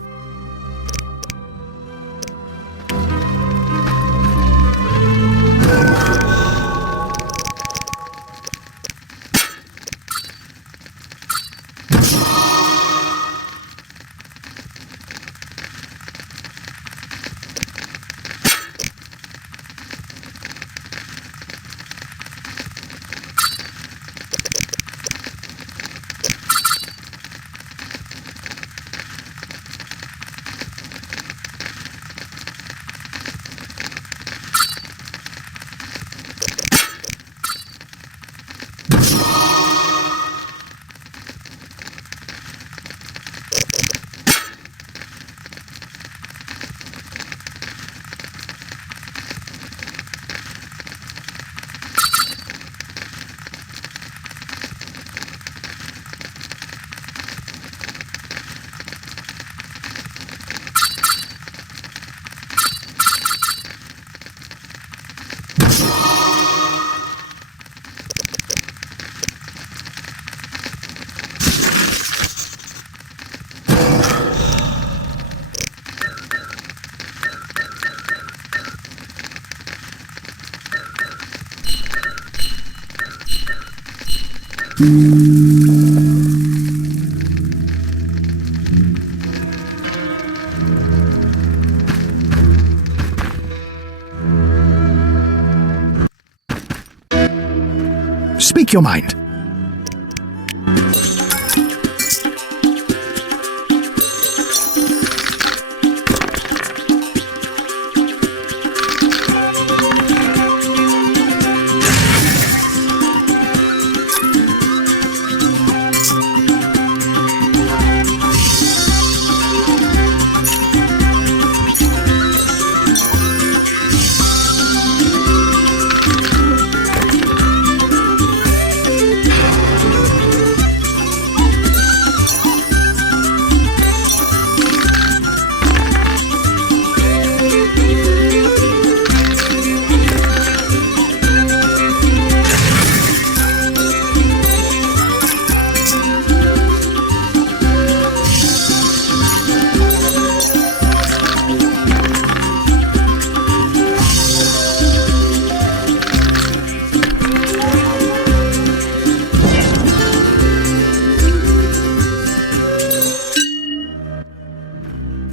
Speak your mind.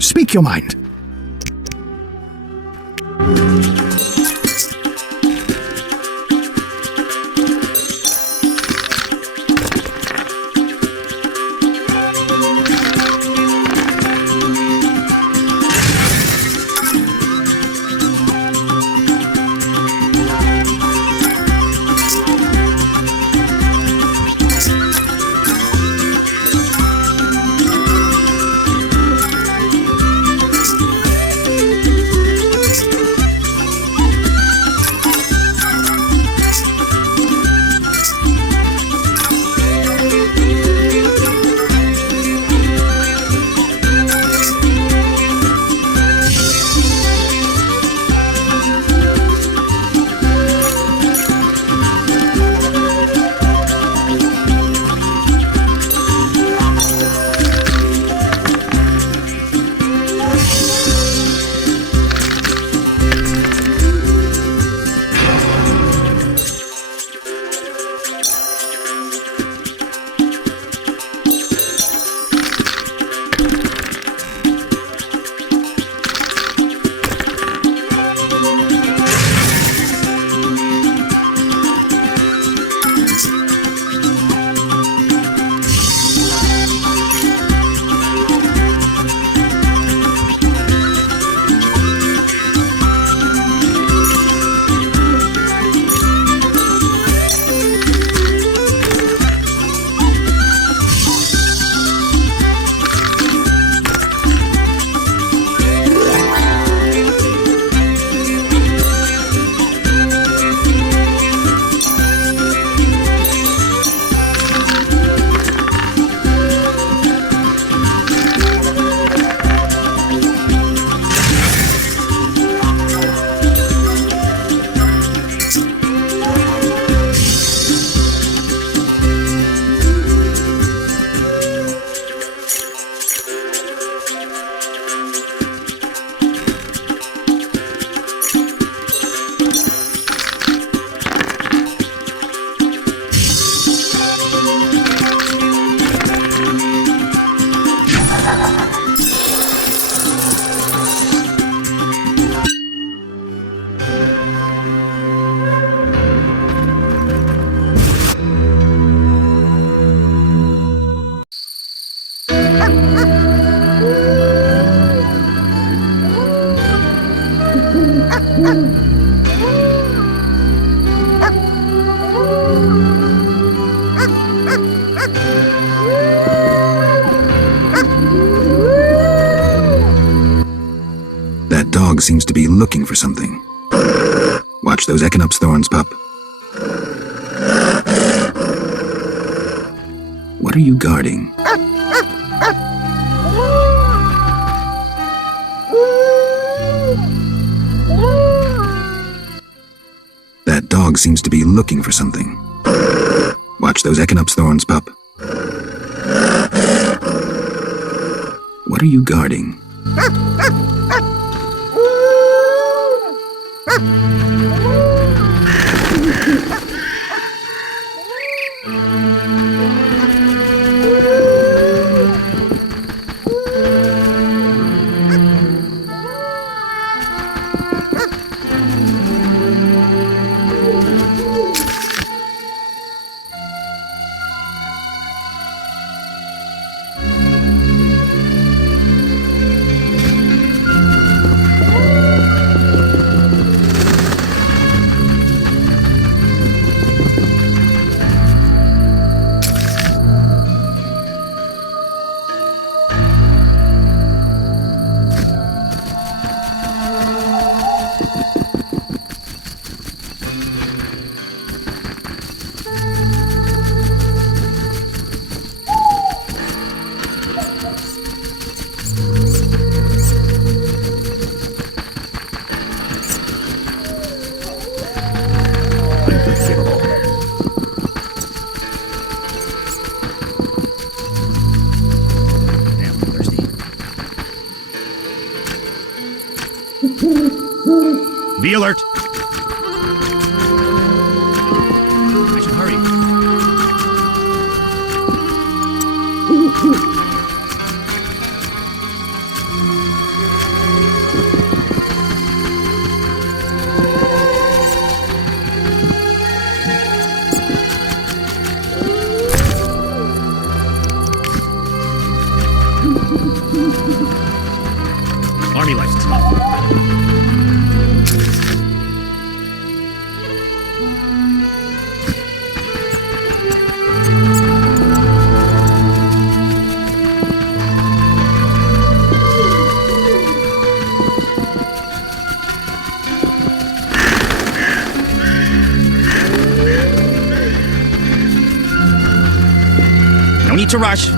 Speak your mind. That dog seems to be looking for something. Watch those echinops thorns, pup. What are you guarding? That dog seems to be looking for something. Watch those echinops thorns, pup. What are you guarding? Be alert! I should hurry. Army life's tough. No need to rush.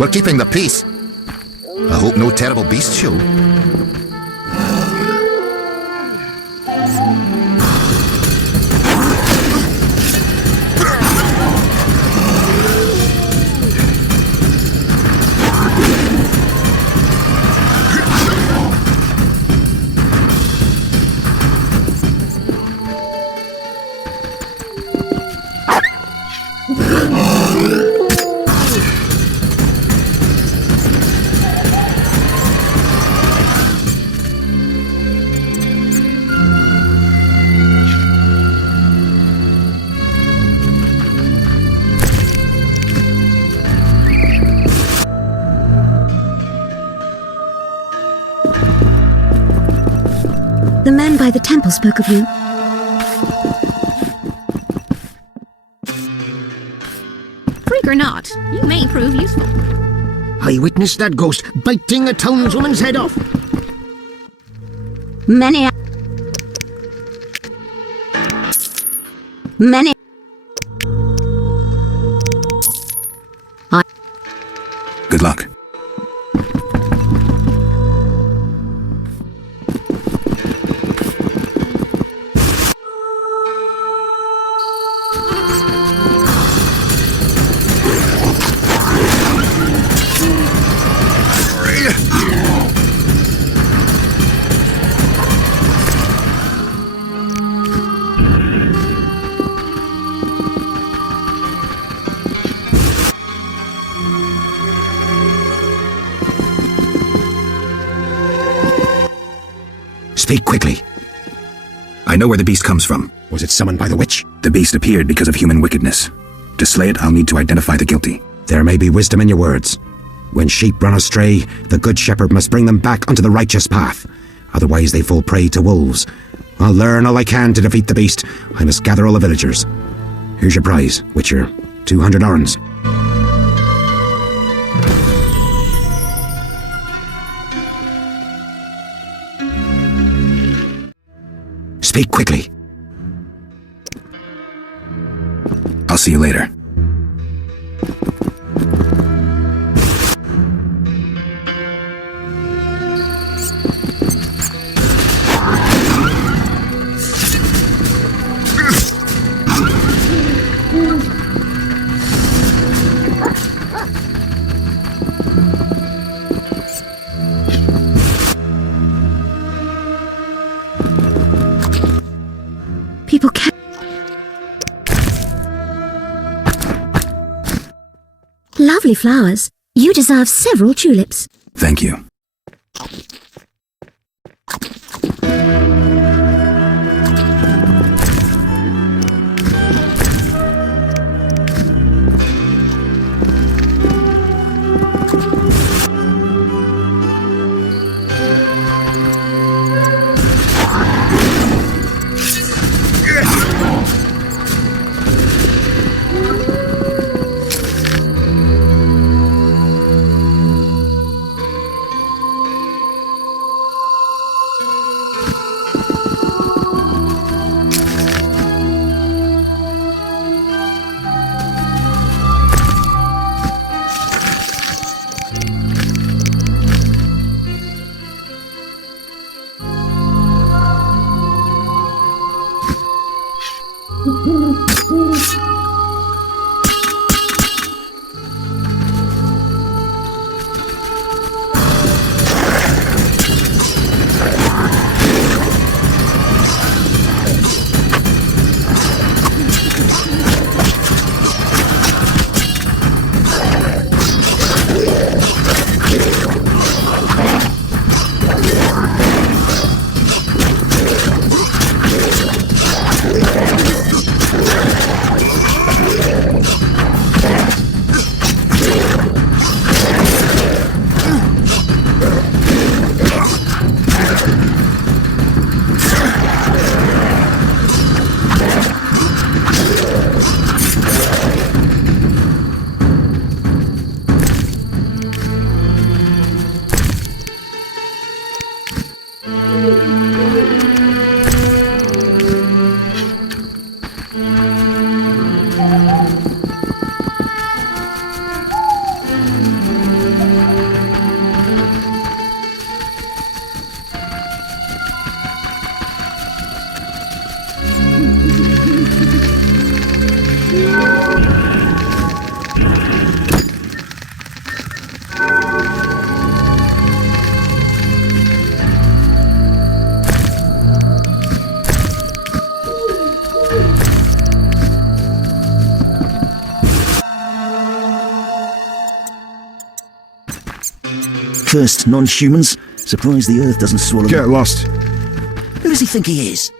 We're keeping the peace. I hope no terrible beasts show. The men by the temple spoke of you. Freak or not, you may prove useful. I witnessed that ghost biting a townswoman's head off. Many. Good luck. Speak quickly. I know where the beast comes from. Was it summoned by the witch? The beast appeared because of human wickedness. To slay it, I'll need to identify the guilty. There may be wisdom in your words. When sheep run astray, the good shepherd must bring them back onto the righteous path. Otherwise they fall prey to wolves. I'll learn all I can to defeat the beast. I must gather all the villagers. Here's your prize, Witcher. 200 orens. Speak quickly. I'll see you later. People can. Lovely flowers. You deserve several tulips. Thank you. Cursed non-humans. Surprised the earth doesn't swallow them. Get lost. Who does he think he is?